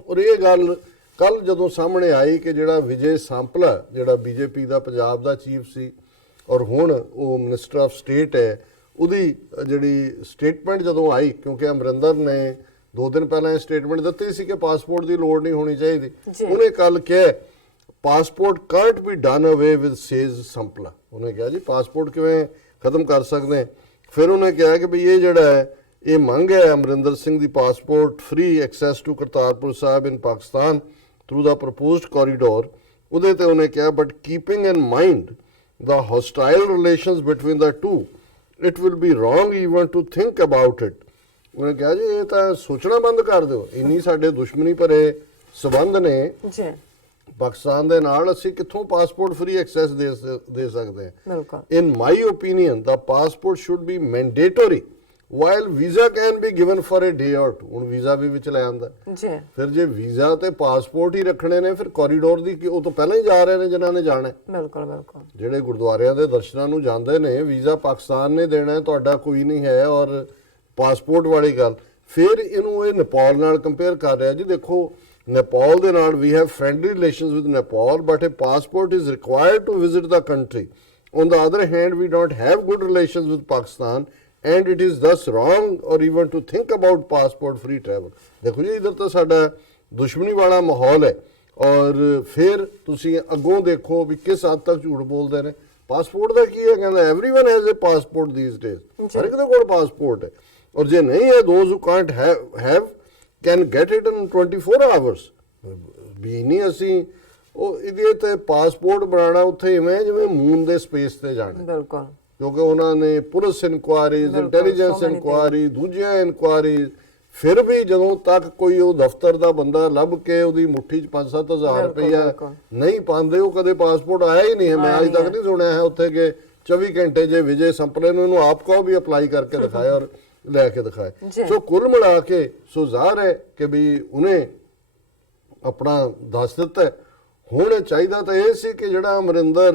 ਔਰ ਇਹ ਗੱਲ ਕੱਲ ਜਦੋਂ ਸਾਹਮਣੇ ਆਈ ਕਿ ਜਿਹੜਾ ਵਿਜੇ ਸਾਂਪਲਾ ਜਿਹੜਾ ਬੀਜੇਪੀ ਦਾ ਪੰਜਾਬ ਦਾ ਚੀਫ ਸੀ ਔਰ ਹੁਣ ਉਹ ਮਿਨਿਸਟਰ ਆਫ ਸਟੇਟ ਹੈ, ਉਹਦੀ ਜਿਹੜੀ ਸਟੇਟਮੈਂਟ ਜਦੋਂ ਆਈ, ਕਿਉਂਕਿ ਅਮਰਿੰਦਰ ਨੇ 2 ਦਿਨ ਪਹਿਲਾਂ ਇਹ ਸਟੇਟਮੈਂਟ ਦਿੱਤੀ ਸੀ ਕਿ ਪਾਸਪੋਰਟ ਦੀ ਲੋੜ ਨਹੀਂ ਹੋਣੀ ਚਾਹੀਦੀ, ਉਹਨੇ ਕੱਲ ਕਿਹਾ ਪਾਸਪੋਰਟ ਕਾਂਟ ਬੀ ਡਨ ਅਵੇ ਵਿਦ ਸੇਜ਼ ਸੰਪਲਾ। ਉਹਨੇ ਕਿਹਾ ਜੀ ਪਾਸਪੋਰਟ ਕਿਵੇਂ ਖਤਮ ਕਰ ਸਕਦੇ। ਫਿਰ ਉਹਨੇ ਕਿਹਾ ਕਿ ਵੀ ਇਹ ਜਿਹੜਾ ਹੈ ਇਹ ਮੰਗ ਹੈ ਅਮਰਿੰਦਰ ਸਿੰਘ ਦੀ passport free access to Kartarpur Sahib in Pakistan through the proposed corridor. ਉਹਦੇ ਤੇ ਉਹਨੇ ਕਿਹਾ but keeping in mind the hostile relations between the two, it will be wrong even to think about it. ਉਹਨੇ ਕਿਹਾ ਜੀ ਇਹ ਤਾਂ ਸੋਚਣਾ ਬੰਦ ਕਰ ਦਿਓ, ਇੰਨੀ ਸਾਡੇ ਦੁਸ਼ਮਣੀ ਭਰੇ ਸਬੰਧ ਨੇ ਜੀ ਪਾਕਿਸਤਾਨ ਦੇ ਨਾਲ, ਅਸੀਂ ਕਿੱਥੋਂ ਪਾਸਪੋਰਟ ਫ੍ਰੀ ਐਕਸੈਸ ਦੇ ਸਕਦੇ ਹਾਂ। ਬਿਲਕੁਲ in my opinion the passport should be mandatory while visa can be given for a day or two. ਹੁਣ ਵੀਜ਼ਾ ਵੀ ਵਿੱਚ ਲੈ ਆਂਦਾ ਜੀ, ਫਿਰ ਜੇ ਵੀਜ਼ਾ ਤੇ ਪਾਸਪੋਰਟ ਹੀ ਰੱਖਣੇ ਨੇ, ਫਿਰ ਕੋਰੀਡੋਰ ਦੀ ਉਹ ਤੋਂ ਪਹਿਲਾਂ ਹੀ ਜਾ ਰਹੇ ਨੇ ਜਿਨ੍ਹਾਂ ਨੇ ਜਾਣਾ। ਬਿਲਕੁਲ ਬਿਲਕੁਲ ਜਿਹੜੇ ਗੁਰਦੁਆਰਿਆਂ ਦੇ ਦਰਸ਼ਨਾਂ ਨੂੰ ਜਾਂਦੇ ਨੇ, ਵੀਜ਼ਾ ਪਾਕਿਸਤਾਨ ਨੇ ਦੇਣਾ, ਤੁਹਾਡਾ ਕੋਈ ਨਹੀਂ ਹੈ। ਔਰ ਪਾਸਪੋਰਟ ਵਾਲੀ ਗੱਲ, ਫਿਰ ਇਹਨੂੰ ਇਹ ਨੇਪਾਲ ਨਾਲ ਕੰਪੇਅਰ ਕਰ ਰਿਹਾ ਜੀ। ਦੇਖੋ ਨੇਪਾਲ ਦੇ ਨਾਲ we have friendly relations with Nepal, but a passport is required to visit the country. On the other hand, we don't have good relations with Pakistan and it is thus wrong or even to think about passport free travel. ਦੇਖੋ ਜੀ ਇਧਰ ਤਾਂ ਸਾਡਾ ਦੁਸ਼ਮਣੀ ਵਾਲਾ ਮਾਹੌਲ ਹੈ, ਔਰ ਫਿਰ ਤੁਸੀਂ ਅੱਗੋਂ ਦੇਖੋ ਵੀ ਕਿਸ ਹੱਦ ਤੱਕ ਝੂਠ ਬੋਲਦੇ ਨੇ। ਪਾਸਪੋਰਟ ਦਾ ਕੀ ਹੈ, ਕਹਿੰਦਾ everyone has a passport these days, ਹਰ ਇੱਕ ਦੇ ਕੋਲ ਪਾਸਪੋਰਟ ਹੈ, ਔਰ ਜੇ ਨਹੀਂ ਹੈ those who can't have can get it in 24 hours। ਵੀ ਨਹੀਂ ਅਸੀਂ ਉਹ ਇਹਦੇ ਤੇ ਪਾਸਪੋਰਟ ਬਣਾਉਣਾ ਉੱਥੇ ਇਵੇਂ ਜਿਵੇਂ ਮੂਨ ਦੇ ਸਪੇਸ ਤੇ ਜਾਣਾ। ਬਿਲਕੁਲ ਕਿਉਂਕਿ ਉਹਨਾਂ ਨੇ ਪੁਲਿਸ ਇਨਕੁਆਇਰੀਜ਼, ਇੰਟੈਲੀਜੈਂਸ ਇਨਕੁਆਇਰੀ, ਦੂਜੀਆਂ ਇਨਕੁਆਇਰੀਜ਼, ਫਿਰ ਵੀ ਜਦੋਂ ਤੱਕ ਕੋਈ ਉਹ ਦਫ਼ਤਰ ਦਾ ਬੰਦਾ ਲੱਭ ਕੇ ਉਹਦੀ ਮੁੱਠੀ 'ਚ 5-7 ਹਜ਼ਾਰ ਰੁਪਈਆ ਨਹੀਂ ਪਾਉਂਦੇ, ਉਹ ਕਦੇ ਪਾਸਪੋਰਟ ਆਇਆ ਹੀ ਨਹੀਂ ਹੈ। ਮੈਂ ਅਜੇ ਤੱਕ ਨਹੀਂ ਸੁਣਿਆ ਹੈ ਉੱਥੇ ਕਿ 24 ਘੰਟੇ ਜੇ ਵਿਜੇ ਸੰਪਲੇ ਨੂੰ ਇਹਨੂੰ ਆਪ ਕਹੋ ਵੀ ਅਪਲਾਈ ਕਰਕੇ ਦਿਖਾਏ ਔਰ ਲੈ ਕੇ ਦਿਖਾਏ। ਸੋ ਕੁੱਲ ਮਿਲਾ ਕੇ ਸੋ ਜ਼ਾਹਰ ਹੈ ਕਿ ਵੀ ਉਹਨੇ ਆਪਣਾ ਦੱਸ ਦਿੱਤਾ। ਹੁਣ ਚਾਹੀਦਾ ਤਾਂ ਇਹ ਸੀ ਕਿ ਜਿਹੜਾ ਅਮਰਿੰਦਰ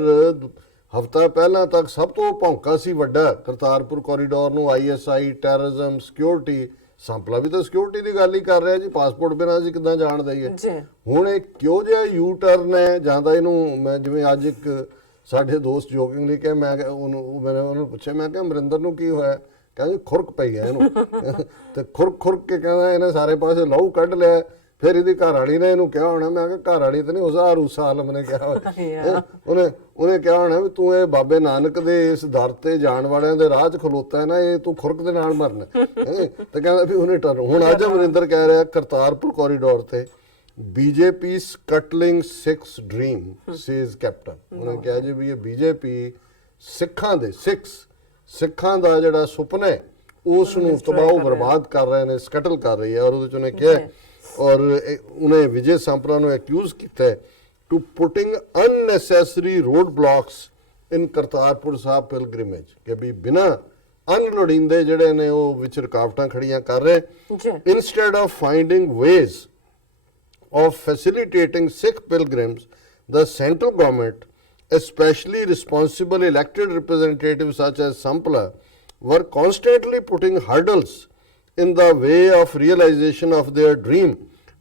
ਹਫ਼ਤਾ ਪਹਿਲਾਂ ਤੱਕ ਸਭ ਤੋਂ ਭੌਂਕਾ ਸੀ ਵੱਡਾ ਕਰਤਾਰਪੁਰ ਕੋਰੀਡੋਰ ਨੂੰ, ISI, ਟੈਰਰਿਜ਼ਮ, ਸਿਕਿਉਰਿਟੀ, ਸੰਪਲਾ ਵੀ ਤਾਂ ਸਿਕਿਉਰਿਟੀ ਦੀ ਗੱਲ ਹੀ ਕਰ ਰਿਹਾ ਜੀ, ਪਾਸਪੋਰਟ ਬਿਨਾਂ ਅਸੀਂ ਕਿੱਦਾਂ ਜਾਣ ਦਈਏ। ਹੁਣ ਇਹ ਕਿਉਂ ਜਿਹਾ ਯੂ ਟਰਨ ਹੈ ਜਾਂਦਾ ਇਹਨੂੰ। ਮੈਂ ਜਿਵੇਂ ਅੱਜ ਇੱਕ ਸਾਡੇ ਦੋਸਤ ਜੋਕਿੰਗਲੀ ਕਿਹਾ, ਮੈਂ ਉਹਨੂੰ ਪੁੱਛਿਆ, ਮੈਂ ਕਿਹਾ ਅਮਰਿੰਦਰ ਨੂੰ ਕੀ ਹੋਇਆ? ਕਹਿੰਦੇ ਖੁਰਕ ਪਈ ਹੈ ਇਹਨੂੰ ਤੇ ਖੁਰਕ ਕੇ ਕਹਿੰਦਾ ਇਹਨੇ ਸਾਰੇ ਪਾਸੇ ਲਹੂ ਕੱਢ ਲਿਆ। ਫਿਰ ਇਹਦੀ ਘਰ ਵਾਲੀ ਨੇ ਇਹਨੂੰ ਕਿਹਾ ਹੋਣਾ, ਮੈਂ ਕਿਹਾ ਘਰ ਵਾਲੀ ਤੇ ਨਹੀਂ, ਉਸਾ ਰੂਸਾ ਆਲਮ ਨੇ ਕਿਹਾ ਉਹਨੇ ਕਿਹਾ ਹੋਣਾ ਵੀ ਤੂੰ ਇਹ ਬਾਬੇ ਨਾਨਕ ਦੇ ਇਸ ਦਰ ਤੇ ਜਾਣ ਵਾਲਿਆਂ ਦੇ ਰਾਹ 'ਚ ਖਲੋਤਾ ਹੈ ਨਾ, ਇਹ ਤੂੰ ਖੁਰਕ ਦੇ ਨਾਲ ਮਰਨਾ। ਤੇ ਕਹਿੰਦਾ ਵੀ ਉਹਨੇ ਟਰਨ। ਹੁਣ ਅੱਜ ਅਮਰਿੰਦਰ ਕਹਿ ਰਿਹਾ ਕਰਤਾਰਪੁਰ ਕੋਰੀਡੋਰ ਤੇ BJP scuttling Sikhs dream says captain. ਉਹਨੇ ਕਿਹਾ ਜੀ ਵੀ ਇਹ ਬੀਜੇਪੀ ਸਿੱਖਾਂ ਦਾ ਜਿਹੜਾ ਸੁਪਨਾ ਹੈ ਉਸ ਨੂੰ ਤਬਾਹ ਬਰਬਾਦ ਕਰ ਰਹੇ ਨੇ, ਸਕਟਲ ਕਰ ਰਹੀ ਹੈ। ਔਰ ਉਹਦੇ 'ਚ ਉਹਨੇ ਕਿਹਾ, ਔਰ ਉਹਨੇ ਵਿਜੇ ਸੰਪਲਾ ਨੂੰ ਐਕਿਊਜ਼ ਕੀਤਾ ਹੈ to putting unnecessary road blocks in Kartarpur Sahib pilgrimage, ਕਿ ਵੀ ਬਿਨਾਂ ਅਨਲੋੜੀਂਦੇ ਜਿਹੜੇ ਨੇ ਉਹ ਵਿੱਚ ਰੁਕਾਵਟਾਂ ਖੜੀਆਂ ਕਰ ਰਹੇ। Instead of finding ways of facilitating Sikh pilgrims, the central government, especially responsible elected representatives such as Sampla, were constantly putting hurdles in the way of realization of their dream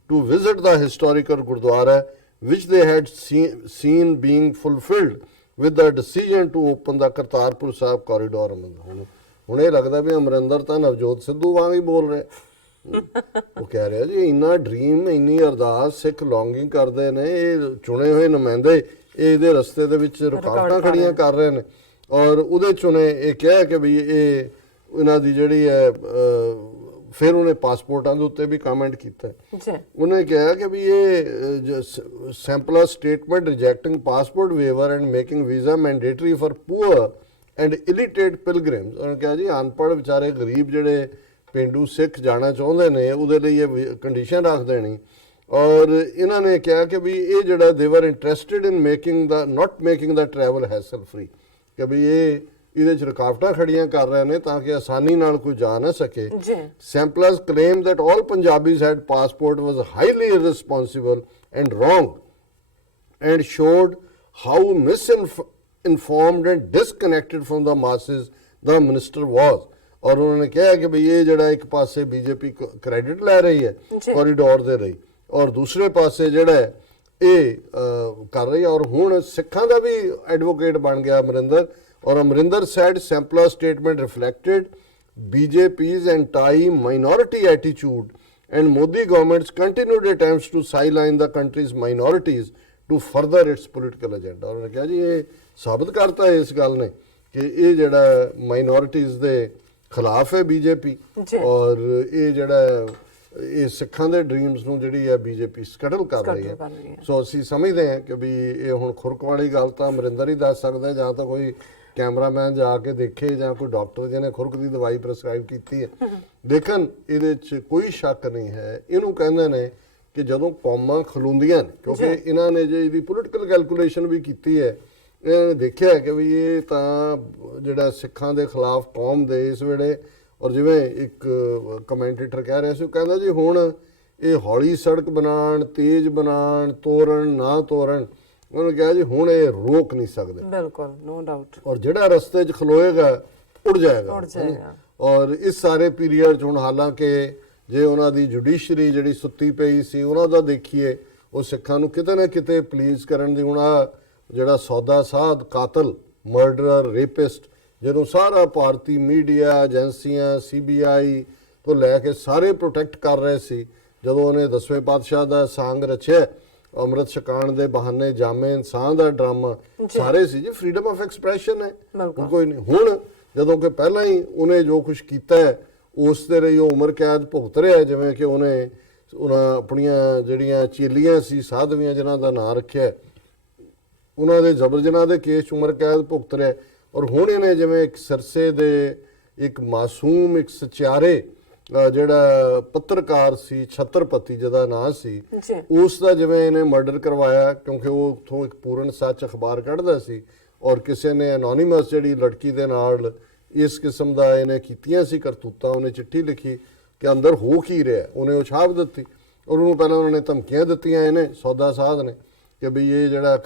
to visit the historical Gurdwara, which they had seen being fulfilled with the decision to open the Kartarpur Sahib corridor। ਹੁਣ ਇਹ ਲੱਗਦਾ ਵੀ ਅਮਰਿੰਦਰ ਤਾਂ ਨਵਜੋਤ ਸਿੱਧੂ ਵਾਂਗ ਹੀ ਬੋਲ ਰਿਹਾ। ਉਹ ਕਹਿ ਰਿਹਾ ਜੀ ਇੰਨਾ ਡ੍ਰੀਮ, ਇੰਨੀ ਅਰਦਾਸ ਸਿੱਖ ਲੌਂਗਿੰਗ ਕਰਦੇ ਨੇ, ਇਹ ਚੁਣੇ ਹੋਏ ਨੁਮਾਇੰਦੇ ਇਹਦੇ ਰਸਤੇ ਦੇ ਵਿੱਚ ਰੁਕਾਵਟਾਂ ਖੜੀਆਂ ਕਰ ਰਹੇ ਨੇ। ਔਰ ਉਹਦੇ 'ਚ ਉਹਨੇ ਇਹ ਕਿਹਾ ਕਿ ਵੀ ਇਹ ਇਹਨਾਂ ਦੀ ਜਿਹੜੀ ਹੈ, ਫਿਰ ਉਹਨੇ ਪਾਸਪੋਰਟਾਂ ਦੇ ਉੱਤੇ ਵੀ ਕਮੈਂਟ ਕੀਤਾ। ਉਹਨੇ ਕਿਹਾ ਕਿ ਵੀ ਇਹ Sampla statement rejecting passport waiver and making visa mandatory for poor and illiterate pilgrims. ਉਹਨੇ ਕਿਹਾ ਜੀ ਅਨਪੜ੍ਹ ਵਿਚਾਰੇ ਗਰੀਬ ਜਿਹੜੇ ਪੇਂਡੂ ਸਿੱਖ ਜਾਣਾ ਚਾਹੁੰਦੇ ਨੇ ਉਹਦੇ ਲਈ ਇਹ ਕੰਡੀਸ਼ਨ ਰੱਖ ਦੇਣੀ। ਔਰ ਇਹਨਾਂ ਨੇ ਕਿਹਾ ਕਿ ਵੀ ਇਹ ਜਿਹੜਾ they were interested in not making the travel hassle free, ਕਿ ਵੀ ਇਹਦੇ 'ਚ ਰੁਕਾਵਟਾਂ ਖੜੀਆਂ ਕਰ ਰਹੇ ਨੇ ਤਾਂ ਕਿ ਆਸਾਨੀ ਨਾਲ ਕੋਈ ਜਾ ਨਾ ਸਕੇ। Sampla's claim that all Punjabis had passport was highly irresponsible and wrong and showed how misinformed and disconnected from the masses the minister was. ਔਰ ਉਹਨਾਂ ਨੇ ਕਿਹਾ ਕਿ ਬਈ ਇਹ ਜਿਹੜਾ ਇੱਕ ਪਾਸੇ ਬੀਜੇਪੀ ਕ੍ਰੈਡਿਟ ਲੈ ਰਹੀ ਹੈ ਕੋਰੀਡੋਰ ਦੇ ਲਈ, ਔਰ ਦੂਸਰੇ ਪਾਸੇ ਜਿਹੜਾ ਇਹ ਕਰ ਰਹੀ ਹੈ। ਔਰ ਹੁਣ ਸਿੱਖਾਂ ਦਾ ਵੀ ਐਡਵੋਕੇਟ ਬਣ ਗਿਆ ਅਮਰਿੰਦਰ। ਔਰ Amarinder said Sampla statement reflected BJP's anti-minority attitude and Modi government's continued attempts to sideline the country's minorities to further its political agenda। ਉਹਨਾਂ ਨੇ ਕਿਹਾ ਜੀ ਇਹ ਸਾਬਤ ਕਰਤਾ ਹੈ ਇਸ ਗੱਲ ਨੇ ਕਿ ਇਹ ਜਿਹੜਾ ਮਾਈਨੋਰਿਟੀਜ਼ ਦੇ ਖਿਲਾਫ ਹੈ ਬੀਜੇਪੀ, ਔਰ ਇਹ ਜਿਹੜਾ ਇਹ ਸਿੱਖਾਂ ਦੇ ਡ੍ਰੀਮਸ ਨੂੰ ਜਿਹੜੀ ਹੈ ਬੀਜੇਪੀ ਸਕਟਲ ਕਰ ਰਹੀ ਹੈ। ਸੋ ਅਸੀਂ ਸਮਝਦੇ ਹਾਂ ਕਿ ਵੀ ਇਹ ਹੁਣ ਖੁਰਕ ਵਾਲੀ ਗੱਲ ਤਾਂ ਅਮਰਿੰਦਰ ਹੀ ਦੱਸ ਸਕਦਾ, ਜਾਂ ਤਾਂ ਕੋਈ ਕੈਮਰਾਮੈਨ ਜਾ ਕੇ ਦੇਖੇ ਜਾਂ ਕੋਈ ਡਾਕਟਰ ਜਿਹਨੇ ਖੁਰਕ ਦੀ ਦਵਾਈ ਪ੍ਰੈਸਕ੍ਰਾਈਬ ਕੀਤੀ ਹੈ ਦੇਖਣ, ਇਹਦੇ 'ਚ ਕੋਈ ਸ਼ੱਕ ਨਹੀਂ ਹੈ। ਇਹਨੂੰ ਕਹਿੰਦੇ ਨੇ ਕਿ ਜਦੋਂ ਕੌਮਾਂ ਖਲੋਂਦੀਆਂ ਨੇ, ਕਿਉਂਕਿ ਇਹਨਾਂ ਨੇ ਜੇ ਇਹਦੀ ਪੋਲੀਟੀਕਲ ਕੈਲਕੂਲੇਸ਼ਨ ਵੀ ਕੀਤੀ ਹੈ, ਇਹਨਾਂ ਨੇ ਦੇਖਿਆ ਕਿ ਵੀ ਇਹ ਤਾਂ ਜਿਹੜਾ ਸਿੱਖਾਂ ਦੇ ਖਿਲਾਫ ਕੌਮ ਦੇ ਇਸ ਵੇਲੇ, ਔਰ ਜਿਵੇਂ ਇੱਕ ਕਮੈਂਟੇਟਰ ਕਹਿ ਰਿਹਾ ਸੀ, ਉਹ ਕਹਿੰਦਾ ਜੀ ਹੁਣ ਇਹ ਹੌਲੀ ਸੜਕ ਬਣਾਉਣ, ਤੇਜ਼ ਬਣਾਉਣ, ਤੋੜਨ ਨਾ ਤੋੜਨ, ਉਹਨੇ ਕਿਹਾ ਜੀ ਹੁਣ ਇਹ ਰੋਕ ਨਹੀਂ ਸਕਦੇ। ਬਿਲਕੁਲ, ਨੋ ਡਾਊਟ। ਔਰ ਜਿਹੜਾ ਰਸਤੇ 'ਚ ਖਲੋਏਗਾ ਉੜ ਜਾਏਗਾ। ਔਰ ਇਸ ਸਾਰੇ ਪੀਰੀਅਡ 'ਚ ਹੁਣ ਹਾਲਾਂਕਿ ਜੇ ਉਹਨਾਂ ਦੀ ਜੁਡੀਸ਼ਰੀ ਜਿਹੜੀ ਸੁੱਤੀ ਪਈ ਸੀ ਉਹਨਾਂ ਦਾ ਦੇਖੀਏ, ਉਹ ਸਿੱਖਾਂ ਨੂੰ ਕਿਤੇ ਨਾ ਕਿਤੇ ਪਲੀਜ਼ ਕਰਨ ਦੀ, ਹੁਣ ਆਹ ਜਿਹੜਾ ਸੌਦਾ ਸਾਧ, ਕਾਤਲ, ਮਰਡਰਰ, ਰੇਪਿਸਟ, ਜਿਹਨੂੰ ਸਾਰਾ ਭਾਰਤੀ ਮੀਡੀਆ, ਏਜੰਸੀਆਂ, CBI ਤੋਂ ਲੈ ਕੇ ਸਾਰੇ ਪ੍ਰੋਟੈਕਟ ਕਰ ਰਹੇ ਸੀ, ਜਦੋਂ ਉਹਨੇ 10ਵੇਂ ਪਾਤਸ਼ਾਹ ਦਾ ਸਾਂਗ ਰਚਿਆ, ਅੰਮ੍ਰਿਤ ਛਕਾਉਣ ਦੇ ਬਹਾਨੇ ਜਾਮੇ ਇਨਸਾਨ ਦਾ ਡਰਾਮਾ, ਸਾਰੇ ਸੀ ਜੀ ਫਰੀडम ਆਫ ਐਕਸਪ੍ਰੈਸ਼ਨ ਹੈ, ਕੋਈ ਨਹੀਂ। ਹੁਣ ਜਦੋਂ ਕਿ ਪਹਿਲਾਂ ਹੀ ਉਹਨੇ ਜੋ ਕੁਝ ਕੀਤਾ ਹੈ ਉਸ ਦੇ ਲਈ ਉਹ ਉਮਰ ਕੈਦ ਭੁਗਤ ਰਿਹਾ, ਜਿਵੇਂ ਕਿ ਉਹਨੇ ਉਹਨਾਂ ਆਪਣੀਆਂ ਜਿਹੜੀਆਂ ਚੇਲੀਆਂ ਸੀ ਸਾਧਵੀਆਂ ਜਿਨ੍ਹਾਂ ਦਾ ਨਾਂ ਰੱਖਿਆ, ਉਹਨਾਂ ਦੇ ਜ਼ਬਰ ਜਨਾਹ ਦੇ ਕੇਸ 'ਚ ਉਮਰ ਕੈਦ ਭੁਗਤ ਰਿਹਾ। ਔਰ ਹੁਣ ਇਹਨੇ ਜਿਵੇਂ ਇੱਕ ਸਰਸੇ ਦੇ ਇੱਕ ਮਾਸੂਮ, ਇੱਕ ਸਚਿਆਰੇ ਜਿਹੜਾ ਪੱਤਰਕਾਰ ਸੀ, ਛਤਰਪਤੀ ਜਿਹਦਾ ਨਾਂ ਸੀ, ਉਸ ਦਾ ਜਿਵੇਂ ਇਹਨੇ ਮਰਡਰ ਕਰਵਾਇਆ, ਕਿਉਂਕਿ ਉਹ ਉੱਥੋਂ ਇੱਕ ਪੂਰਨ ਸੱਚ ਅਖਬਾਰ ਕੱਢਦਾ ਸੀ, ਔਰ ਕਿਸੇ ਨੇ ਐਨੋਨਿਮਸ ਜਿਹੜੀ ਲੜਕੀ ਦੇ ਨਾਲ ਇਸ ਕਿਸਮ ਦਾ ਇਹਨੇ ਕੀਤੀਆਂ ਸੀ ਕਰਤੂਤਾਂ, ਉਹਨੇ ਚਿੱਠੀ ਲਿਖੀ ਕਿ ਅੰਦਰ ਹੋ ਕੀ ਰਿਹਾ, ਉਹਨੇ ਉਹ ਛਾਪ ਦਿੱਤੀ। ਔਰ ਉਹਨੂੰ ਪਹਿਲਾਂ ਉਹਨਾਂ ਨੇ ਧਮਕੀਆਂ ਦਿੱਤੀਆਂ, ਇਹਨੇ ਸੌਦਾ ਸਾਧ ਨੇ, ਕਿ ਬਈ ਇਹ ਜਿਹੜਾ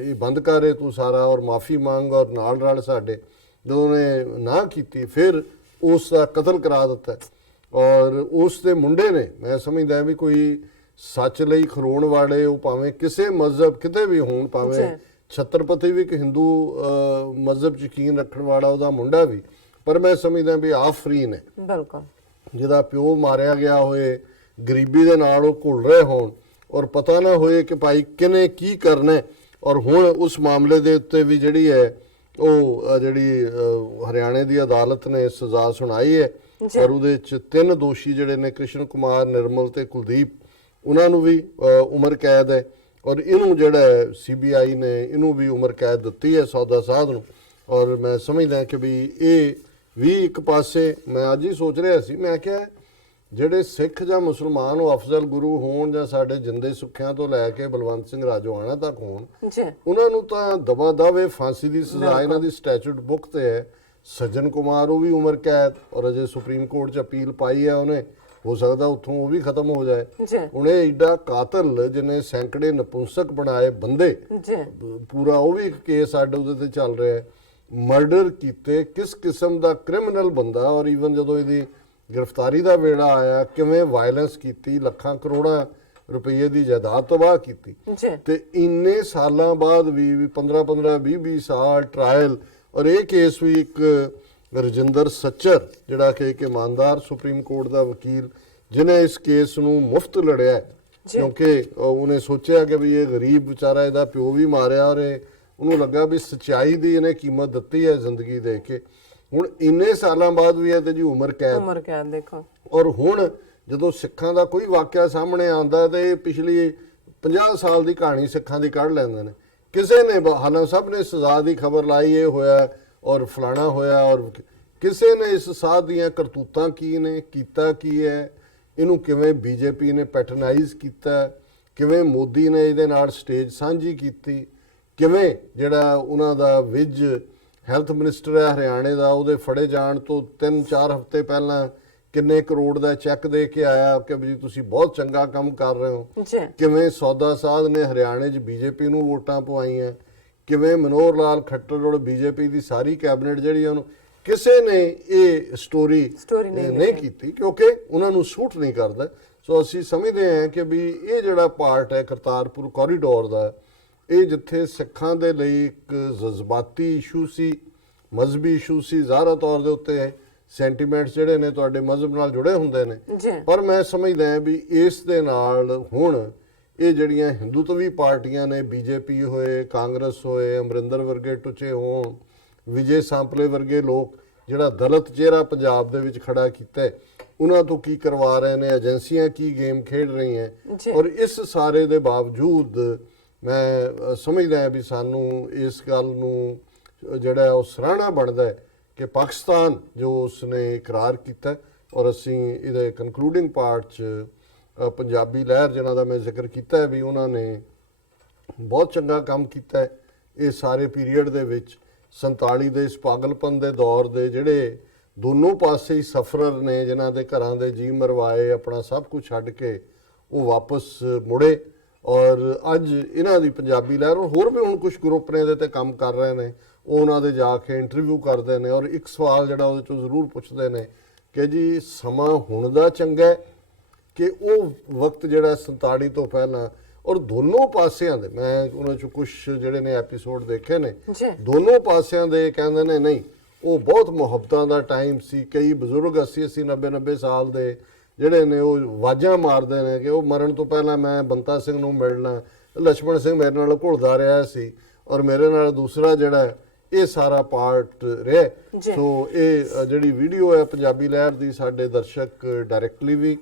ਇਹ ਬੰਦ ਕਰ ਤੂੰ ਸਾਰਾ, ਔਰ ਮਾਫੀ ਮੰਗ, ਔਰ ਨਾਲ ਰਲ ਸਾਡੇ। ਜਦੋਂ ਉਹਨੇ ਨਾ ਕੀਤੀ ਫਿਰ ਉਸ ਦਾ ਕਤਲ ਕਰਾ ਦਿੱਤਾ। ਔਰ ਉਸ ਦੇ ਮੁੰਡੇ ਨੇ, ਮੈਂ ਸਮਝਦਾ ਵੀ ਕੋਈ ਸੱਚ ਲਈ ਖਲੋਣ ਵਾਲੇ, ਉਹ ਭਾਵੇਂ ਕਿਸੇ ਮਜ਼ਹਬ ਕਿਤੇ ਵੀ ਹੋਣ, ਭਾਵੇਂ ਛਤਰਪਤੀ ਵੀ ਇੱਕ ਹਿੰਦੂ ਮਜ਼ਹਬ 'ਚ ਯਕੀਨ ਰੱਖਣ ਵਾਲਾ ਉਹਦਾ ਮੁੰਡਾ ਵੀ, ਪਰ ਮੈਂ ਸਮਝਦਾ ਵੀ ਆਫਰੀਨ ਹੈ, ਬਿਲਕੁਲ, ਜਿਹਦਾ ਪਿਓ ਮਾਰਿਆ ਗਿਆ ਹੋਏ, ਗਰੀਬੀ ਦੇ ਨਾਲ ਉਹ ਘੁਲ ਰਹੇ ਹੋਣ, ਔਰ ਪਤਾ ਨਾ ਹੋਏ ਕਿ ਭਾਈ ਕਿਨੇ ਕੀ ਕਰਨਾ। ਔਰ ਹੁਣ ਉਸ ਮਾਮਲੇ ਦੇ ਉੱਤੇ ਵੀ ਜਿਹੜੀ ਹੈ ਉਹ ਜਿਹੜੀ ਹਰਿਆਣੇ ਦੀ ਅਦਾਲਤ ਨੇ ਸਜ਼ਾ ਸੁਣਾਈ ਹੈ, ਔਰ ਉਹਦੇ 'ਚ 3 ਦੋਸ਼ੀ ਜਿਹੜੇ ਨੇ, ਕ੍ਰਿਸ਼ਨ ਕੁਮਾਰ, ਨਿਰਮਲ ਤੇ ਕੁਲਦੀਪ, ਉਹਨਾਂ ਨੂੰ ਵੀ ਉਮਰ ਕੈਦ ਹੈ। ਔਰ ਇਹਨੂੰ ਜਿਹੜਾ CBI ਨੇ ਇਹਨੂੰ ਵੀ ਉਮਰ ਕੈਦ ਦਿੱਤੀ ਹੈ, ਸੌਦਾ ਸਾਧ ਨੂੰ। ਔਰ ਮੈਂ ਸਮਝਦਾ ਕਿ ਵੀ ਇਹ ਵੀ ਇੱਕ ਪਾਸੇ, ਮੈਂ ਅੱਜ ਹੀ ਸੋਚ ਰਿਹਾ ਸੀ, ਮੈਂ ਕਿਹਾ ਜਿਹੜੇ ਸਿੱਖ ਜਾਂ ਮੁਸਲਮਾਨ ਉਹ ਅਫਜ਼ਲ ਗੁਰੂ ਹੋਣ ਜਾਂ ਸਾਡੇ ਜਿੰਦੇ ਸੁੱਖਿਆਂ ਤੋਂ ਲੈ ਕੇ ਬਲਵੰਤ ਸਿੰਘ ਰਾਜੋਆਣਾ ਤੱਕ ਹੋਣ, ਉਹਨਾਂ ਨੂੰ ਤਾਂ ਦਬਾ ਦਵੇ ਫਾਂਸੀ ਦੀ ਸਜ਼ਾ ਇਹਨਾਂ ਦੀ ਸਟੈਚੂਟ ਬੁੱਕ ਤੇ ਹੈ। ਸੱਜਣ ਕੁਮਾਰ ਉਹ ਵੀ ਉਮਰ ਕੈਦ, ਔਰ ਅਜੇ ਸੁਪਰੀਮ ਕੋਰਟ 'ਚ ਅਪੀਲ ਪਾਈ ਹੈ ਉਹਨੇ, ਹੋ ਸਕਦਾ ਉੱਥੋਂ ਉਹ ਵੀ ਖਤਮ ਹੋ ਜਾਏ। ਹੁਣ ਇਹ ਏਡਾ ਕਾਤਲ ਜਿਹਨੇ ਸੈਂਕੜੇ ਨਪੁੰਸਕ ਬਣਾਏ ਬੰਦੇ, ਪੂਰਾ ਉਹ ਵੀ ਇੱਕ ਕੇਸ ਸਾਡੇ ਉਹਦੇ ਤੇ ਚੱਲ ਰਿਹਾ ਹੈ, ਮਰਡਰ ਕੀਤੇ, ਕਿਸ ਕਿਸਮ ਦਾ ਕ੍ਰਿਮੀਨਲ ਬੰਦਾ। ਔਰ ਈਵਨ ਜਦੋਂ ਇਹਦੀ ਗ੍ਰਿਫਤਾਰੀ ਦਾ ਵੇੜਾ ਆਇਆ, ਕਿਵੇਂ ਵਾਇਲੈਂਸ ਕੀਤੀ, ਲੱਖਾਂ ਕਰੋੜਾਂ ਰੁਪਏ ਦੀ ਜਾਇਦਾਦ ਤਬਾਹ ਕੀਤੀ, ਤੇ ਇੰਨੇ ਸਾਲਾਂ ਬਾਅਦ ਵੀ 15-15, 20-20 ਸਾਲ ਟਰਾਇਲ। ਔਰ ਇਹ ਕੇਸ ਵੀ ਇੱਕ ਰਜਿੰਦਰ ਸੱਚਰ, ਜਿਹੜਾ ਕਿ ਇੱਕ ਇਮਾਨਦਾਰ ਸੁਪਰੀਮ ਕੋਰਟ ਦਾ ਵਕੀਲ, ਜਿਹਨੇ ਇਸ ਕੇਸ ਨੂੰ ਮੁਫਤ ਲੜਿਆ, ਕਿਉਂਕਿ ਉਹਨੇ ਸੋਚਿਆ ਕਿ ਵੀ ਇਹ ਗਰੀਬ ਵਿਚਾਰਾ, ਇਹਦਾ ਪਿਓ ਵੀ ਮਾਰਿਆ, ਔਰ ਉਹਨੂੰ ਲੱਗਾ ਵੀ ਸੱਚਾਈ ਦੀ ਇਹਨੇ ਕੀਮਤ ਦਿੱਤੀ ਹੈ ਜ਼ਿੰਦਗੀ ਦੇ ਕੇ। ਹੁਣ ਇੰਨੇ ਸਾਲਾਂ ਬਾਅਦ ਵੀ ਹੈ ਤੇ ਜੀ ਉਮਰ ਕੈਦ ਦੇਖੋ। ਔਰ ਹੁਣ ਜਦੋਂ ਸਿੱਖਾਂ ਦਾ ਕੋਈ ਵਾਕਿਆ ਸਾਹਮਣੇ ਆਉਂਦਾ ਤੇ ਪਿਛਲੀ 50 ਸਾਲ ਦੀ ਕਹਾਣੀ ਸਿੱਖਾਂ ਦੀ ਕੱਢ ਲੈਂਦੇ ਨੇ। ਕਿਸੇ ਨੇ, ਹਾਲਾਂ ਸਭ ਨੇ ਸਜ਼ਾ ਦੀ ਖਬਰ ਲਾਈ, ਇਹ ਹੋਇਆ ਔਰ ਫਲਾਣਾ ਹੋਇਆ, ਔਰ ਕਿਸੇ ਨੇ ਇਸ ਸਾਧ ਦੀਆਂ ਕਰਤੂਤਾਂ ਕੀ ਨੇ, ਕੀਤਾ ਕੀ ਹੈ, ਇਹਨੂੰ ਕਿਵੇਂ BJP ਨੇ ਪੈਟਰਨਾਈਜ਼ ਕੀਤਾ, ਕਿਵੇਂ ਮੋਦੀ ਨੇ ਇਹਦੇ ਨਾਲ ਸਟੇਜ ਸਾਂਝੀ ਕੀਤੀ, ਕਿਵੇਂ ਜਿਹੜਾ ਉਹਨਾਂ ਦਾ ਵਿਜ ਹੈਲਥ ਮਿਨਿਸਟਰ ਹੈ ਹਰਿਆਣੇ ਦਾ, ਉਹਦੇ ਫੜੇ ਜਾਣ ਤੋਂ 3-4 ਹਫ਼ਤੇ ਪਹਿਲਾਂ ਕਿੰਨੇ ਕਰੋੜ ਦਾ ਚੈੱਕ ਦੇ ਕੇ ਆਇਆ ਕਿ ਵੀ ਤੁਸੀਂ ਬਹੁਤ ਚੰਗਾ ਕੰਮ ਕਰ ਰਹੇ ਹੋ। ਕਿਵੇਂ ਸੌਦਾ ਸਾਧ ਨੇ ਹਰਿਆਣੇ 'ਚ BJP ਨੂੰ ਵੋਟਾਂ ਪਵਾਈਆਂ, ਕਿਵੇਂ ਮਨੋਹਰ ਲਾਲ ਖੱਟਰ ਔਰ BJP ਦੀ ਸਾਰੀ ਕੈਬਨਿਟ ਜਿਹੜੀ ਉਹਨੂੰ, ਕਿਸੇ ਨੇ ਇਹ ਸਟੋਰੀ ਨਹੀਂ ਕੀਤੀ, ਕਿਉਂਕਿ ਉਹਨਾਂ ਨੂੰ ਸੂਟ ਨਹੀਂ ਕਰਦਾ। ਸੋ ਅਸੀਂ ਸਮਝਦੇ ਹਾਂ ਕਿ ਵੀ ਇਹ ਜਿਹੜਾ ਪਾਰਟ ਹੈ ਕਰਤਾਰਪੁਰ ਕੋਰੀਡੋਰ ਦਾ, ਇਹ ਜਿੱਥੇ ਸਿੱਖਾਂ ਦੇ ਲਈ ਇੱਕ ਜਜ਼ਬਾਤੀ ਇਸ਼ੂ ਸੀ, ਮਜ਼ਹਬੀ ਇਸ਼ੂ ਸੀ, ਜ਼ਾਹਰਾ ਤੌਰ ਦੇ ਉੱਤੇ ਸੈਂਟੀਮੈਂਟਸ ਜਿਹੜੇ ਨੇ ਤੁਹਾਡੇ ਮਜ਼ਹਬ ਨਾਲ ਜੁੜੇ ਹੁੰਦੇ ਨੇ, ਪਰ ਮੈਂ ਸਮਝਦਾ ਹਾਂ ਵੀ ਇਸ ਦੇ ਨਾਲ ਹੁਣ ਇਹ ਜਿਹੜੀਆਂ ਹਿੰਦੂਤਵੀ ਪਾਰਟੀਆਂ ਨੇ, BJP ਹੋਏ, ਕਾਂਗਰਸ ਹੋਏ, ਅਮਰਿੰਦਰ ਵਰਗੇ ਟੁੱਚੇ ਹੋਣ, ਵਿਜੇ ਸਾਂਪਲੇ ਵਰਗੇ ਲੋਕ, ਜਿਹੜਾ ਦਲਿਤ ਚਿਹਰਾ ਪੰਜਾਬ ਦੇ ਵਿੱਚ ਖੜਾ ਕੀਤਾ, ਉਹਨਾਂ ਤੋਂ ਕੀ ਕਰਵਾ ਰਹੇ ਨੇ, ਏਜੰਸੀਆਂ ਕੀ ਗੇਮ ਖੇਡ ਰਹੀਆਂ। ਔਰ ਇਸ ਸਾਰੇ ਦੇ ਬਾਵਜੂਦ ਮੈਂ ਸਮਝਦਾ ਹਾਂ ਵੀ ਸਾਨੂੰ ਇਸ ਗੱਲ ਨੂੰ ਜਿਹੜਾ ਉਹ ਸਰਾਹਣਾ ਬਣਦਾ ਹੈ ਕਿ ਪਾਕਿਸਤਾਨ ਜੋ ਉਸਨੇ ਇਕਰਾਰ ਕੀਤਾ ਹੈ, ਔਰ ਅਸੀਂ ਇਹਦੇ ਕਨਕਲੂਡਿੰਗ ਪਾਰਟ 'ਚ ਪੰਜਾਬੀ ਲਹਿਰ ਜਿਨ੍ਹਾਂ ਦਾ ਮੈਂ ਜ਼ਿਕਰ ਕੀਤਾ ਹੈ ਵੀ ਉਹਨਾਂ ਨੇ ਬਹੁਤ ਚੰਗਾ ਕੰਮ ਕੀਤਾ ਹੈ ਇਹ ਸਾਰੇ ਪੀਰੀਅਡ ਦੇ ਵਿੱਚ। 47 ਦੇ ਇਸ ਪਾਗਲਪਨ ਦੇ ਦੌਰ ਦੇ ਜਿਹੜੇ ਦੋਨੋਂ ਪਾਸੇ ਹੀ ਸਫਰਰ ਨੇ, ਜਿਨ੍ਹਾਂ ਦੇ ਘਰਾਂ ਦੇ ਜੀ ਮਰਵਾਏ, ਆਪਣਾ ਸਭ ਕੁਝ ਛੱਡ ਕੇ ਉਹ ਵਾਪਸ ਮੁੜੇ, ਔਰ ਅੱਜ ਇਹਨਾਂ ਦੀ ਪੰਜਾਬੀ ਲਹਿਰ ਹੋਰ ਵੀ ਹੁਣ ਕੁਝ ਗਰੁੱਪ ਨੇ ਇਹਦੇ ਤੇ ਕੰਮ ਕਰ ਰਹੇ ਨੇ, ਉਹ ਉਹਨਾਂ ਦੇ ਜਾ ਕੇ ਇੰਟਰਵਿਊ ਕਰਦੇ ਨੇ, ਔਰ ਇੱਕ ਸਵਾਲ ਜਿਹੜਾ ਉਹਦੇ ਚੋਂ ਜ਼ਰੂਰ ਪੁੱਛਦੇ ਨੇ ਕਿ ਜੀ ਸਮਾਂ ਹੁਣ ਦਾ ਚੰਗਾ ਹੈ ਕਿ ਉਹ ਵਕਤ ਜਿਹੜਾ 47 ਤੋਂ ਪਹਿਲਾਂ। ਔਰ ਦੋਨੋਂ ਪਾਸਿਆਂ ਦੇ ਮੈਂ ਉਹਨਾਂ ਚੋਂ ਕੁਝ ਜਿਹੜੇ ਨੇ ਐਪੀਸੋਡ ਦੇਖੇ ਨੇ, ਦੋਨੋਂ ਪਾਸਿਆਂ ਦੇ ਕਹਿੰਦੇ ਨੇ ਨਹੀਂ ਉਹ ਬਹੁਤ ਮੁਹੱਬਤਾਂ ਦਾ ਟਾਈਮ ਸੀ। ਕਈ ਬਜ਼ੁਰਗ 80 90 ਸਾਲ ਦੇ ਜਿਹੜੇ ਨੇ ਉਹ ਆਵਾਜ਼ਾਂ ਮਾਰਦੇ ਨੇ ਕਿ ਉਹ ਮਰਨ ਤੋਂ ਪਹਿਲਾਂ ਮੈਂ ਬੰਤਾ ਸਿੰਘ ਨੂੰ ਮਿਲਣਾ, ਲਛਮਣ ਸਿੰਘ ਮੇਰੇ ਨਾਲ ਘੁਲਦਾ ਰਿਹਾ ਸੀ ਔਰ ਮੇਰੇ ਨਾਲ ਦੂਸਰਾ ਜਿਹੜਾ ਇਹ ਸਾਰਾ ਪਾਰਟ ਰਿਹਾ। ਸੋ ਇਹ ਜਿਹੜੀ ਵੀਡੀਓ ਹੈ ਪੰਜਾਬੀ ਲਹਿਰ ਦੀ, ਸਾਡੇ ਦਰਸ਼ਕ ਡਾਇਰੈਕਟਲੀ ਵੀ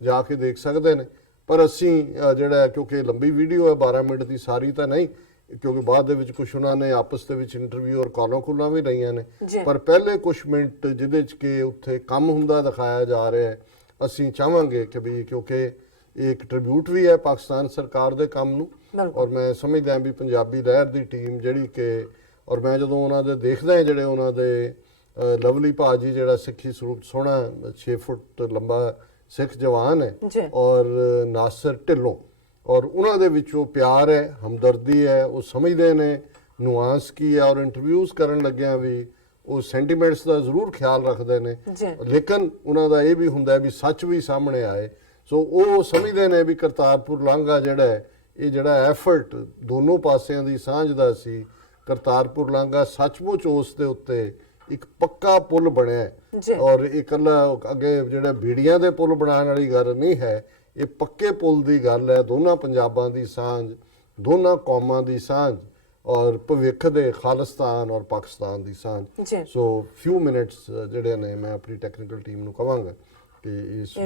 ਜਾ ਕੇ ਦੇਖ ਸਕਦੇ ਨੇ, ਪਰ ਅਸੀਂ ਜਿਹੜਾ ਕਿਉਂਕਿ ਲੰਬੀ ਵੀਡੀਓ ਹੈ 12 ਮਿੰਟ ਦੀ, ਸਾਰੀ ਤਾਂ ਨਹੀਂ ਕਿਉਂਕਿ ਬਾਅਦ ਦੇ ਵਿੱਚ ਕੁਝ ਉਹਨਾਂ ਨੇ ਆਪਸ ਦੇ ਵਿੱਚ ਇੰਟਰਵਿਊ ਔਰ ਕਾਲਾਂ ਕੁਲਾਂ ਵੀ ਰਹੀਆਂ ਨੇ, ਪਰ ਪਹਿਲੇ ਕੁਝ ਮਿੰਟ ਜਿਹਦੇ 'ਚ ਕਿ ਉੱਥੇ ਕੰਮ ਹੁੰਦਾ ਦਿਖਾਇਆ ਜਾ ਰਿਹਾ ਹੈ। ਅਸੀਂ ਚਾਹਾਂਗੇ ਕਿ ਵੀ ਕਿਉਂਕਿ ਇਹ ਇੱਕ ਟ੍ਰਿਬਿਊਟ ਵੀ ਹੈ ਪਾਕਿਸਤਾਨ ਸਰਕਾਰ ਦੇ ਕੰਮ ਨੂੰ, ਔਰ ਮੈਂ ਸਮਝਦਾ ਵੀ ਪੰਜਾਬੀ ਲਹਿਰ ਦੀ ਟੀਮ ਜਿਹੜੀ ਕਿ, ਔਰ ਮੈਂ ਜਦੋਂ ਉਹਨਾਂ ਦੇ ਦੇਖਦਾ ਜਿਹੜੇ ਉਹਨਾਂ ਦੇ ਲਵਲੀ ਭਾਜੀ ਜਿਹੜਾ ਸਿੱਖੀ ਸਰੂਪ ਸੋਹਣਾ 6 ਫੁੱਟ ਲੰਬਾ ਸਿੱਖ ਜਵਾਨ ਹੈ, ਔਰ ਨਾਸਰ ਢਿੱਲੋਂ, ਔਰ ਉਹਨਾਂ ਦੇ ਵਿੱਚ ਉਹ ਪਿਆਰ ਹੈ, ਹਮਦਰਦੀ ਹੈ, ਉਹ ਸਮਝਦੇ ਨੇ ਨੁਆਂਸ ਕੀ ਹੈ, ਔਰ ਇੰਟਰਵਿਊਜ਼ ਕਰਨ ਲੱਗਿਆਂ ਵੀ ਉਹ ਸੈਂਟੀਮੈਂਟਸ ਦਾ ਜ਼ਰੂਰ ਖਿਆਲ ਰੱਖਦੇ ਨੇ, ਲੇਕਿਨ ਉਹਨਾਂ ਦਾ ਇਹ ਵੀ ਹੁੰਦਾ ਵੀ ਸੱਚ ਵੀ ਸਾਹਮਣੇ ਆਏ। ਸੋ ਉਹ ਸਮਝਦੇ ਨੇ ਵੀ ਕਰਤਾਰਪੁਰ ਲਾਂਘਾ ਜਿਹੜਾ ਹੈ, ਇਹ ਜਿਹੜਾ ਐਫਰਟ ਦੋਨੋਂ ਪਾਸਿਆਂ ਦੀ ਸਾਂਝ ਦਾ ਸੀ, ਕਰਤਾਰਪੁਰ ਲਾਂਘਾ ਸੱਚਮੁੱਚ ਉਸ ਦੇ ਉੱਤੇ ਇੱਕ ਪੱਕਾ ਪੁਲ ਬਣਿਆ, ਔਰ ਇਹ ਇਕੱਲਾ ਅੱਗੇ ਜਿਹੜਾ ਬੀੜੀਆਂ ਦੇ ਪੁਲ ਬਣਾਉਣ ਵਾਲੀ ਗੱਲ ਨਹੀਂ ਹੈ, ਇਹ ਪੱਕੇ ਪੁਲ ਦੀ ਗੱਲ ਹੈ। ਦੋਨਾਂ ਪੰਜਾਬਾਂ ਦੀ ਸਾਂਝ, ਦੋਨਾਂ ਕੌਮਾਂ ਦੀ ਸਾਂਝ, ਔਰ ਭਵਿੱਖ ਦੇ ਖਾਲਿਸਤਾਨ ਔਰ ਪਾਕਿਸਤਾਨ ਦੀ ਸਾਂਝ। ਸੋ ਫਿਊ ਮਿੰਟਸ ਜਿਹੜੇ ਨੇ ਮੈਂ ਆਪਣੀ ਟੈਕਨੀਕਲ ਟੀਮ ਨੂੰ ਕਹਾਂਗਾ ਕਿ ਇਸ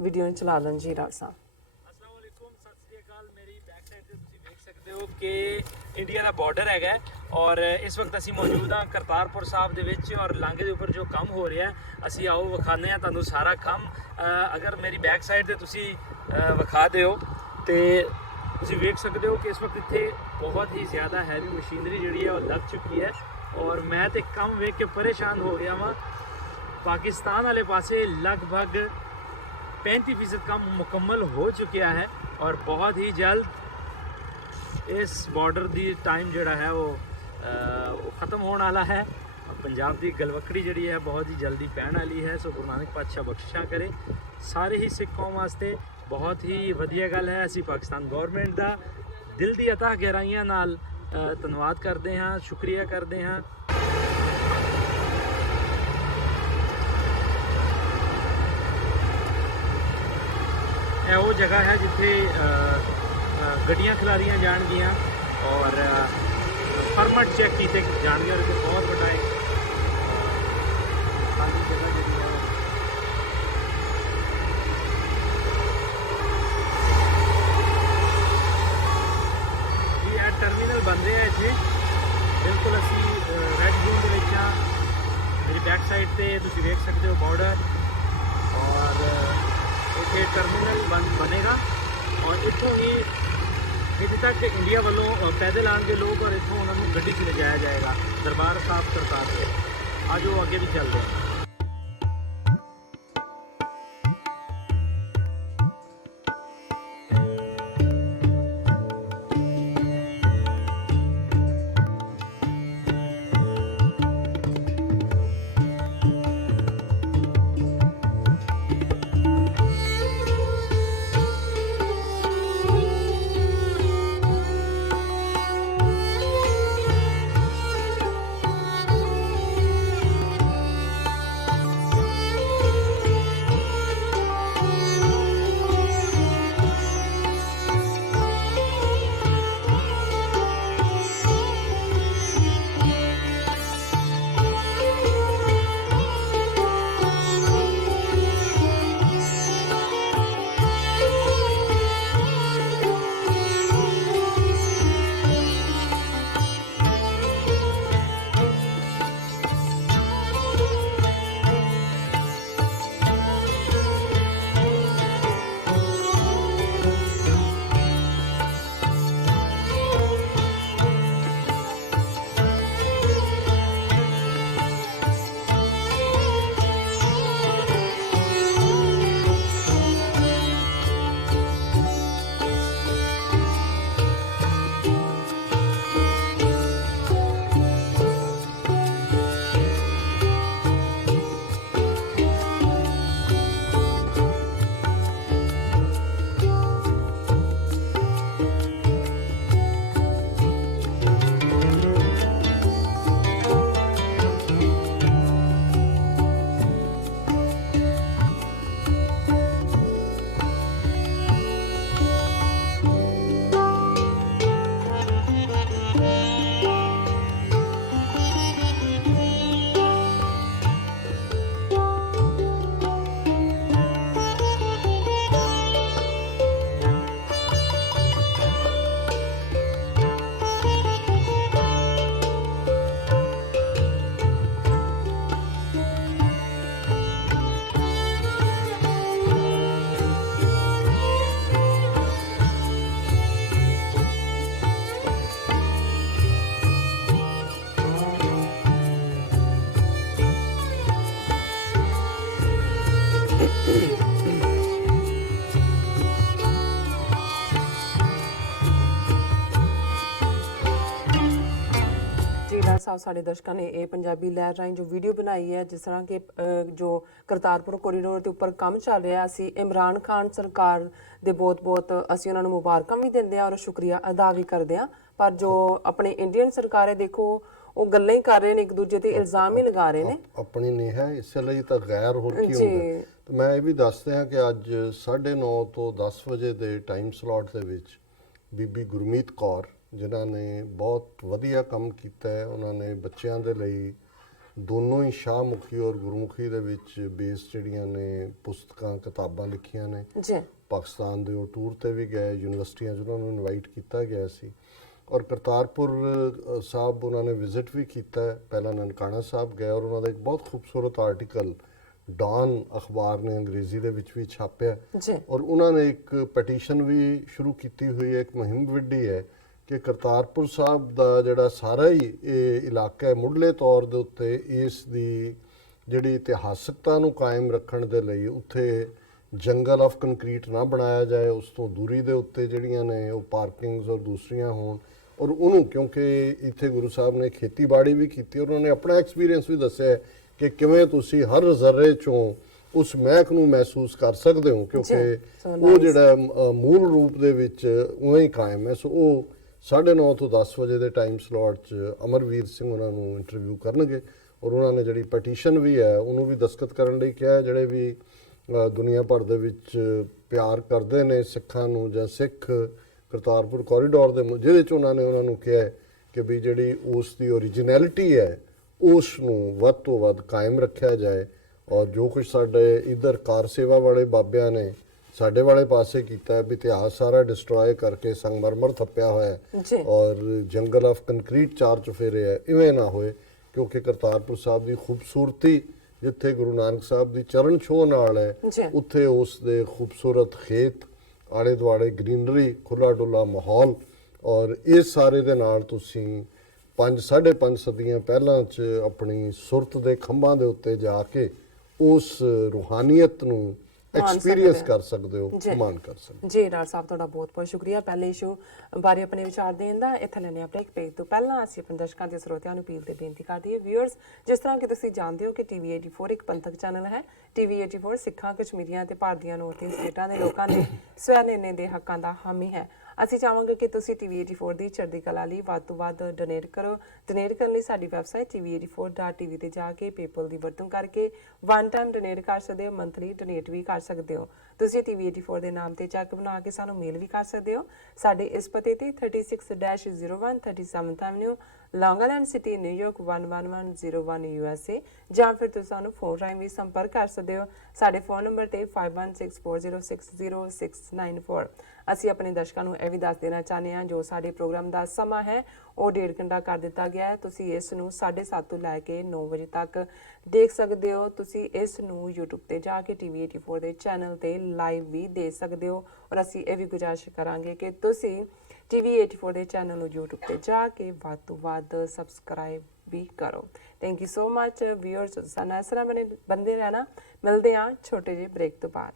ਵੀਡੀਓ ਨੂੰ ਚਲਾ ਲੈਣ ਜੀ। ਰਾਜ ਸਾਹਿਬ ਕਿ ਇੰਡੀਆ ਦਾ ਬਾਰਡਰ ਹੈਗਾ ਔਰ ਇਸ ਵਕਤ ਅਸੀਂ ਮੌਜੂਦ ਹਾਂ ਕਰਤਾਰਪੁਰ ਸਾਹਿਬ ਦੇ ਵਿੱਚ, ਔਰ ਲਾਂਘੇ ਦੇ ਉੱਪਰ ਜੋ ਕੰਮ ਹੋ ਰਿਹਾ ਅਸੀਂ ਆਓ ਵਿਖਾਉਂਦੇ ਹਾਂ ਤੁਹਾਨੂੰ ਸਾਰਾ ਕੰਮ। ਅਗਰ ਮੇਰੀ ਬੈਕ ਸਾਈਡ ਤੇ ਤੁਸੀਂ ਵਿਖਾ ਦਿਓ ਤੇ ਤੁਸੀਂ ਵੇਖ ਸਕਦੇ ਹੋ ਕਿ ਇਸ ਵਕਤ ਇੱਥੇ ਬਹੁਤ ਹੀ ਜ਼ਿਆਦਾ ਹੈਵੀ ਮਸ਼ੀਨਰੀ ਜਿਹੜੀ ਹੈ ਉਹ ਲੱਗ ਚੁੱਕੀ ਹੈ, ਔਰ ਮੈਂ ਤੇ ਕੰਮ ਵੇਖ ਕੇ ਪਰੇਸ਼ਾਨ ਹੋ ਗਿਆ ਵਾਂ। ਪਾਕਿਸਤਾਨ ਵਾਲੇ ਪਾਸੇ ਲਗਭਗ 35% ਕੰਮ ਮੁਕੰਮਲ ਹੋ ਚੁੱਕਿਆ ਹੈ, ਔਰ ਬਹੁਤ ਹੀ ਜਲਦ ਇਸ ਬਾਰਡਰ ਦੀ ਟਾਈਮ ਜਿਹੜਾ ਹੈ ਉਹ ਖਤਮ ਹੋਣ ਵਾਲਾ ਹੈ। ਪੰਜਾਬ ਦੀ ਗਲਵਕੜੀ ਜਿਹੜੀ ਹੈ ਬਹੁਤ ਹੀ ਜਲਦੀ ਪੈਣ ਵਾਲੀ ਹੈ। ਸੋ ਗੁਰੂ ਨਾਨਕ ਪਾਤਸ਼ਾਹ ਬਖਸ਼ਿਸ਼ਾਂ ਕਰੇ ਸਾਰੇ ਹੀ ਸਿੱਖ ਕੌਮ ਵਾਸਤੇ। ਬਹੁਤ ਹੀ ਵਧੀਆ ਗੱਲ ਹੈ। ਅਸੀਂ ਪਾਕਿਸਤਾਨ ਗਵਰਨਮੈਂਟ ਦਾ ਦਿਲ ਦੀ ਅਤਿ ਗਹਿਰਾਈਆਂ ਨਾਲ ਧੰਨਵਾਦ ਕਰਦੇ ਹਾਂ, ਸ਼ੁਕਰੀਆ ਕਰਦੇ ਹਾਂ। ਇਹ ਉਹ ਜਗ੍ਹਾ ਹੈ ਜਿੱਥੇ ਗੱਡੀਆਂ ਖਿਲਾਰੀਆਂ ਜਾਣਗੀਆਂ ਔਰ ਪਰਮਿਟ ਚੈੱਕ ਕੀਤੇ ਜਾਣਗੇ, ਔਰ ਬਹੁਤ ਵੱਡਾ ਇੱਕ ਖਾਲੀ ਜਗ੍ਹਾ ਜਿਹੜੀ ਹੈ ਇਹ ਟਰਮੀਨਲ ਬਣ ਰਿਹਾ ਇੱਥੇ। ਬਿਲਕੁਲ ਅਸੀਂ ਰੈੱਡ ਜ਼ੋਨ ਦੇ ਵਿੱਚ ਆ। ਮੇਰੀ ਬੈਕ ਸਾਈਡ ਤੇ ਤੁਸੀਂ ਵੇਖ ਸਕਦੇ ਹੋ ਬਾਰਡਰ, ਔਰ ਇੱਥੇ ਟਰਮੀਨਲ ਬਣੇਗਾ ਔਰ ਇੱਥੋਂ ਹੀ ਇੱਥੇ ਤੱਕ ਇੰਡੀਆ ਵੱਲੋਂ ਪੈਦਲ ਆਉਣਗੇ ਲੋਕ, ਔਰ ਇੱਥੋਂ ਉਹਨਾਂ ਨੂੰ ਗੱਡੀ 'ਚ ਲਿਜਾਇਆ ਜਾਏਗਾ ਦਰਬਾਰ ਸਾਹਿਬ ਕਰਤਾਰਪੁਰ। ਅੱਜ ਉਹ ਅੱਗੇ ਵੀ ਚੱਲਦੇ हैं। ਸਾਹਿਬ ਸਾਡੇ ਦਰਸ਼ਕਾਂ ਨੇ ਇਹ ਪੰਜਾਬੀ ਲਹਿਰ ਰਾਹੀਂ ਜੋ ਵੀਡੀਓ ਬਣਾਈ ਹੈ, ਜਿਸ ਤਰ੍ਹਾਂ ਕਿ ਜੋ ਕਰਤਾਰਪੁਰ ਕੋਰੀਡੋਰ ਦੇ ਉੱਪਰ ਕੰਮ ਚੱਲ ਰਿਹਾ, ਅਸੀਂ ਇਮਰਾਨ ਖਾਨ ਸਰਕਾਰ ਦੇ ਬਹੁਤ-ਬਹੁਤ ਅਸੀਂ ਉਹਨਾਂ ਨੂੰ ਮੁਬਾਰਕਾਂ ਵੀ ਦਿੰਦੇ ਹਾਂ ਔਰ ਸ਼ੁਕਰੀਆ ਅਦਾ ਵੀ ਕਰਦੇ ਹਾਂ। ਪਰ ਜੋ ਆਪਣੀ ਇੰਡੀਅਨ ਸਰਕਾਰ ਹੈ, ਦੇਖੋ ਉਹ ਗੱਲਾਂ ਹੀ ਕਰ ਰਹੇ ਨੇ, ਇੱਕ ਦੂਜੇ ਤੇ ਇਲਜ਼ਾਮ ਹੀ ਲਗਾ ਰਹੇ ਨੇ। ਆਪਣੀ ਨਹੀਂ ਹੈ, ਇਸ ਲਈ ਤਾਂ ਗੈਰ ਹੋਰ ਕੀ ਹੁੰਦਾ। ਤੇ ਮੈਂ ਇਹ ਵੀ ਦੱਸਦੇ ਹਾਂ ਕਿ ਅੱਜ 9:30 ਤੋਂ 10 ਵਜੇ ਦੇ ਟਾਈਮ ਸਲੋਟ ਦੇ ਵਿੱਚ ਬੀਬੀ ਗੁਰਮੀਤ ਕੌਰ, ਜਿਨ੍ਹਾਂ ਨੇ ਬਹੁਤ ਵਧੀਆ ਕੰਮ ਕੀਤਾ ਹੈ, ਉਹਨਾਂ ਨੇ ਬੱਚਿਆਂ ਦੇ ਲਈ ਦੋਨੋਂ ਹੀ ਸ਼ਾਹਮੁਖੀ ਔਰ ਗੁਰਮੁਖੀ ਦੇ ਵਿੱਚ ਬੇਸ ਜਿਹੜੀਆਂ ਨੇ ਪੁਸਤਕਾਂ ਕਿਤਾਬਾਂ ਲਿਖੀਆਂ ਨੇ ਜੀ। ਪਾਕਿਸਤਾਨ ਦੇ ਉਹ ਟੂਰ ਤੇ ਵੀ ਗਏ, ਯੂਨੀਵਰਸਿਟੀਆਂ 'ਚ ਉਹਨਾਂ ਨੂੰ ਇਨਵਾਈਟ ਕੀਤਾ ਗਿਆ ਸੀ ਔਰ ਕਰਤਾਰਪੁਰ ਸਾਹਿਬ ਉਹਨਾਂ ਨੇ ਵਿਜ਼ਿਟ ਵੀ ਕੀਤਾ ਹੈ। ਪਹਿਲਾਂ ਨਨਕਾਣਾ ਸਾਹਿਬ ਗਏ ਔਰ ਉਹਨਾਂ ਦਾ ਇੱਕ ਬਹੁਤ ਖੂਬਸੂਰਤ ਆਰਟੀਕਲ ਡਾਨ ਅਖਬਾਰ ਨੇ ਅੰਗਰੇਜ਼ੀ ਦੇ ਵਿੱਚ ਵੀ ਛਾਪਿਆ ਔਰ ਉਹਨਾਂ ਨੇ ਇੱਕ ਪੈਟੀਸ਼ਨ ਵੀ ਸ਼ੁਰੂ ਕੀਤੀ ਹੋਈ ਹੈ, ਇੱਕ ਮੁਹਿੰਮ ਵਿੱਢੀ ਹੈ ਕਿ ਕਰਤਾਰਪੁਰ ਸਾਹਿਬ ਦਾ ਜਿਹੜਾ ਸਾਰਾ ਹੀ ਇਹ ਇਲਾਕਾ ਹੈ, ਮੁੱਢਲੇ ਤੌਰ ਦੇ ਉੱਤੇ ਇਸ ਦੀ ਜਿਹੜੀ ਇਤਿਹਾਸਕਤਾ ਨੂੰ ਕਾਇਮ ਰੱਖਣ ਦੇ ਲਈ ਉੱਥੇ ਜੰਗਲ ਆਫ ਕੰਕਰੀਟ ਨਾ ਬਣਾਇਆ ਜਾਏ, ਉਸ ਤੋਂ ਦੂਰੀ ਦੇ ਉੱਤੇ ਜਿਹੜੀਆਂ ਨੇ ਉਹ ਪਾਰਕਿੰਗਸ ਔਰ ਦੂਸਰੀਆਂ ਹੋਣ। ਔਰ ਉਹਨੂੰ ਕਿਉਂਕਿ ਇੱਥੇ ਗੁਰੂ ਸਾਹਿਬ ਨੇ ਖੇਤੀਬਾੜੀ ਵੀ ਕੀਤੀ, ਉਹਨਾਂ ਨੇ ਆਪਣਾ ਐਕਸਪੀਰੀਅੰਸ ਵੀ ਦੱਸਿਆ ਕਿ ਕਿਵੇਂ ਤੁਸੀਂ ਹਰ ਜ਼ਰਰੇ ਚੋਂ ਉਸ ਮਹਿਕ ਨੂੰ ਮਹਿਸੂਸ ਕਰ ਸਕਦੇ ਹੋ, ਕਿਉਂਕਿ ਉਹ ਜਿਹੜਾ ਮੂਲ ਰੂਪ ਦੇ ਵਿੱਚ ਉਵੇਂ ਹੀ ਕਾਇਮ ਹੈ। ਸੋ ਉਹ 9:30 ਤੋਂ 10 ਵਜੇ ਦੇ ਟਾਈਮ ਸਲੋਟ 'ਚ ਅਮਰਵੀਰ ਸਿੰਘ ਉਹਨਾਂ ਨੂੰ ਇੰਟਰਵਿਊ ਕਰਨਗੇ ਔਰ ਉਹਨਾਂ ਨੇ ਜਿਹੜੀ ਪਟੀਸ਼ਨ ਵੀ ਹੈ ਉਹਨੂੰ ਵੀ ਦਸਤਖਤ ਕਰਨ ਲਈ ਕਿਹਾ। ਜਿਹੜੇ ਵੀ ਦੁਨੀਆ ਭਰ ਦੇ ਵਿੱਚ ਪਿਆਰ ਕਰਦੇ ਨੇ ਸਿੱਖਾਂ ਨੂੰ ਜਾਂ ਸਿੱਖ ਕਰਤਾਰਪੁਰ ਕੋਰੀਡੋਰ ਦੇ, ਜਿਹਦੇ 'ਚ ਉਹਨਾਂ ਨੂੰ ਕਿਹਾ ਕਿ ਵੀ ਜਿਹੜੀ ਉਸ ਦੀ ਓਰੀਜਨੈਲਿਟੀ ਹੈ ਉਸ ਨੂੰ ਵੱਧ ਤੋਂ ਵੱਧ ਕਾਇਮ ਰੱਖਿਆ ਜਾਏ ਔਰ ਜੋ ਕੁਝ ਸਾਡੇ ਇੱਧਰ ਕਾਰ ਸੇਵਾ ਵਾਲੇ ਬਾਬਿਆਂ ਨੇ ਸਾਡੇ ਵਾਲੇ ਪਾਸੇ ਕੀਤਾ ਹੈ ਵੀ ਇਤਿਹਾਸ ਸਾਰਾ ਡਿਸਟਰੋਏ ਕਰਕੇ ਸੰਗਮਰਮਰ ਥੱਪਿਆ ਹੋਇਆ ਹੈ ਔਰ ਜੰਗਲ ਆਫ ਕੰਕਰੀਟ ਚਾਰ ਚੁਫੇਰੇ ਹੈ, ਇਵੇਂ ਨਾ ਹੋਏ। ਕਿਉਂਕਿ ਕਰਤਾਰਪੁਰ ਸਾਹਿਬ ਦੀ ਖੂਬਸੂਰਤੀ ਜਿੱਥੇ ਗੁਰੂ ਨਾਨਕ ਸਾਹਿਬ ਦੀ ਚਰਨ ਛੋਹ ਨਾਲ ਹੈ, ਉੱਥੇ ਉਸ ਦੇ ਖੂਬਸੂਰਤ ਖੇਤ, ਆਲੇ ਦੁਆਲੇ ਗ੍ਰੀਨਰੀ, ਖੁੱਲਾ ਡੁੱਲਾ ਮਾਹੌਲ ਔਰ ਇਸ ਸਾਰੇ ਦੇ ਨਾਲ ਤੁਸੀਂ 5-5.5 ਸਦੀਆਂ ਪਹਿਲਾਂ 'ਚ ਆਪਣੀ ਸੁਰਤ ਦੇ ਖੰਭਾਂ ਦੇ ਉੱਤੇ ਜਾ ਕੇ ਉਸ ਰੂਹਾਨੀਅਤ ਨੂੰ ਐਕਸਪੀਰੀਅੰਸ ਕਰ ਸਕਦੇ ਹੋ, ਮਾਣ ਕਰ ਸਕਦੇ ਹੋ। ਜੀ ਡਾਕਟਰ ਸਾਹਿਬ, ਤੁਹਾਡਾ ਬਹੁਤ ਬਹੁਤ ਸ਼ੁਕਰੀਆ ਪਹਿਲੇ ਇਸ਼ੂ ਬਾਰੇ ਆਪਣੇ ਵਿਚਾਰ ਦੇਣ ਦਾ। ਇੱਥੇ ਲੈਣੇ ਆਪਣੇ ਇੱਕ ਪੇਜ ਤੋਂ ਪਹਿਲਾਂ ਅਸੀਂ ਆਪਣੇ ਦਰਸ਼ਕਾਂ ਤੇ ਸਰੋਤਿਆਂ ਨੂੰ ਅਪੀਲ ਤੇ ਬੇਨਤੀ ਕਰਦੇ ਹਾਂ। ਵਿਊਅਰਸ, ਜਿਸ ਤਰ੍ਹਾਂ ਕਿ ਤੁਸੀਂ ਜਾਣਦੇ ਹੋ ਕਿ TV 84 ਇੱਕ ਪੰਥਕ ਚੈਨਲ ਹੈ। TV 84 ਸਿੱਖਾਂ, ਕਸ਼ਮੀਰੀਆਂ ਤੇ ਭਾਰਤੀਆਂ ਨੂੰ ਤੇ ਸਟੇਟਾਂ ਦੇ ਲੋਕਾਂ ਦੇ ਸਵੈ ਨਿਰਣੇ ਦੇ ਹੱਕਾਂ ਦਾ ਹਾਮੀ ਹੈ। ਅਸੀਂ ਚਾਹਾਂਗੇ ਕਿ ਤੁਸੀਂ TV 84 ਦੀ ਚੜ੍ਹਦੀ ਕਲਾ ਲਈ ਵੱਧ ਤੋਂ ਵੱਧ ਡੋਨੇਟ ਕਰੋ। ਡੋਨੇਟ ਕਰਨ ਲਈ ਸਾਡੀ ਵੈਬਸਾਈਟ tv84.tv ਤੇ ਜਾ ਕੇ ਪੇਪਲ ਦੀ ਵਰਤੋਂ ਕਰਕੇ ਵਨ ਟਾਈਮ ਡੋਨੇਟ ਕਰ ਸਕਦੇ ਹੋ, ਮੰਥਲੀ ਡੋਨੇਟ ਵੀ ਕਰ ਸਕਦੇ ਹੋ। ਤੁਸੀਂ TV 84 ਦੇ ਨਾਮ ਤੇ ਚੈੱਕ ਬਣਾ ਕੇ ਸਾਨੂੰ ਮੇਲ ਵੀ ਕਰ ਸਕਦੇ ਹੋ। ਸਾਡੇ ਇਸ ਪਤੇ ਤੇ 36-01 37th ਐਵਨਿਊ, ਲੌਂਗ ਆਈਲੈਂਡ ਸਿਟੀ, ਨਿਊਯਾਰਕ 11101 USA, ਜਾਂ ਫਿਰ ਤੁਸੀਂ ਸਾਨੂੰ ਫੋਨ ਰਾਹੀਂ ਵੀ ਸੰਪਰਕ ਕਰ ਸਕਦੇ ਹੋ। ਸਾਡੇ ਫੋਨ ਨੰਬਰ ਤੇ 5164060694। ਅਸੀਂ ਆਪਣੇ ਦਰਸ਼ਕਾਂ ਨੂੰ ਇਹ ਵੀ ਦੱਸ ਦੇਣਾ ਚਾਹੁੰਦੇ ਹਾਂ, ਜੋ ਸਾਡੇ ਪ੍ਰੋਗਰਾਮ ਦਾ ਸਮਾਂ ਹੈ ਉਹ 1.5 ਘੰਟਾ ਕਰ ਦਿੱਤਾ ਗਿਆ ਹੈ। ਤੁਸੀਂ ਇਸ ਨੂੰ 7:30 ਤੋਂ ਲੈ ਕੇ 9 ਵਜੇ ਤੱਕ ਦੇਖ ਸਕਦੇ ਹੋ। ਤੁਸੀਂ ਇਸ ਨੂੰ YouTube ਤੇ ਜਾ ਕੇ TV 84 ਦੇ ਚੈਨਲ ਤੇ ਲਾਈਵ ਵੀ ਦੇਖ ਸਕਦੇ ਹੋ। ਔਰ ਅਸੀਂ ਇਹ ਵੀ ਗੁਜ਼ਾਰਿਸ਼ ਕਰਾਂਗੇ ਕਿ ਤੁਸੀਂ TV 84 ਦੇ ਚੈਨਲ ਨੂੰ YouTube ਤੇ ਜਾ ਕੇ ਵੱਧ ਤੋਂ ਵੱਧ ਸਬਸਕ੍ਰਾਈਬ ਵੀ ਕਰੋ। Thank you so much viewers, ਸਾਨੂੰ ਇਸ ਤਰ੍ਹਾਂ ਬੰਦੇ ਰਹਿਣਾ। ਮਿਲਦੇ ਹਾਂ ਛੋਟੇ ਜਿਹੇ ਬ੍ਰੇਕ ਤੋਂ ਬਾਅਦ।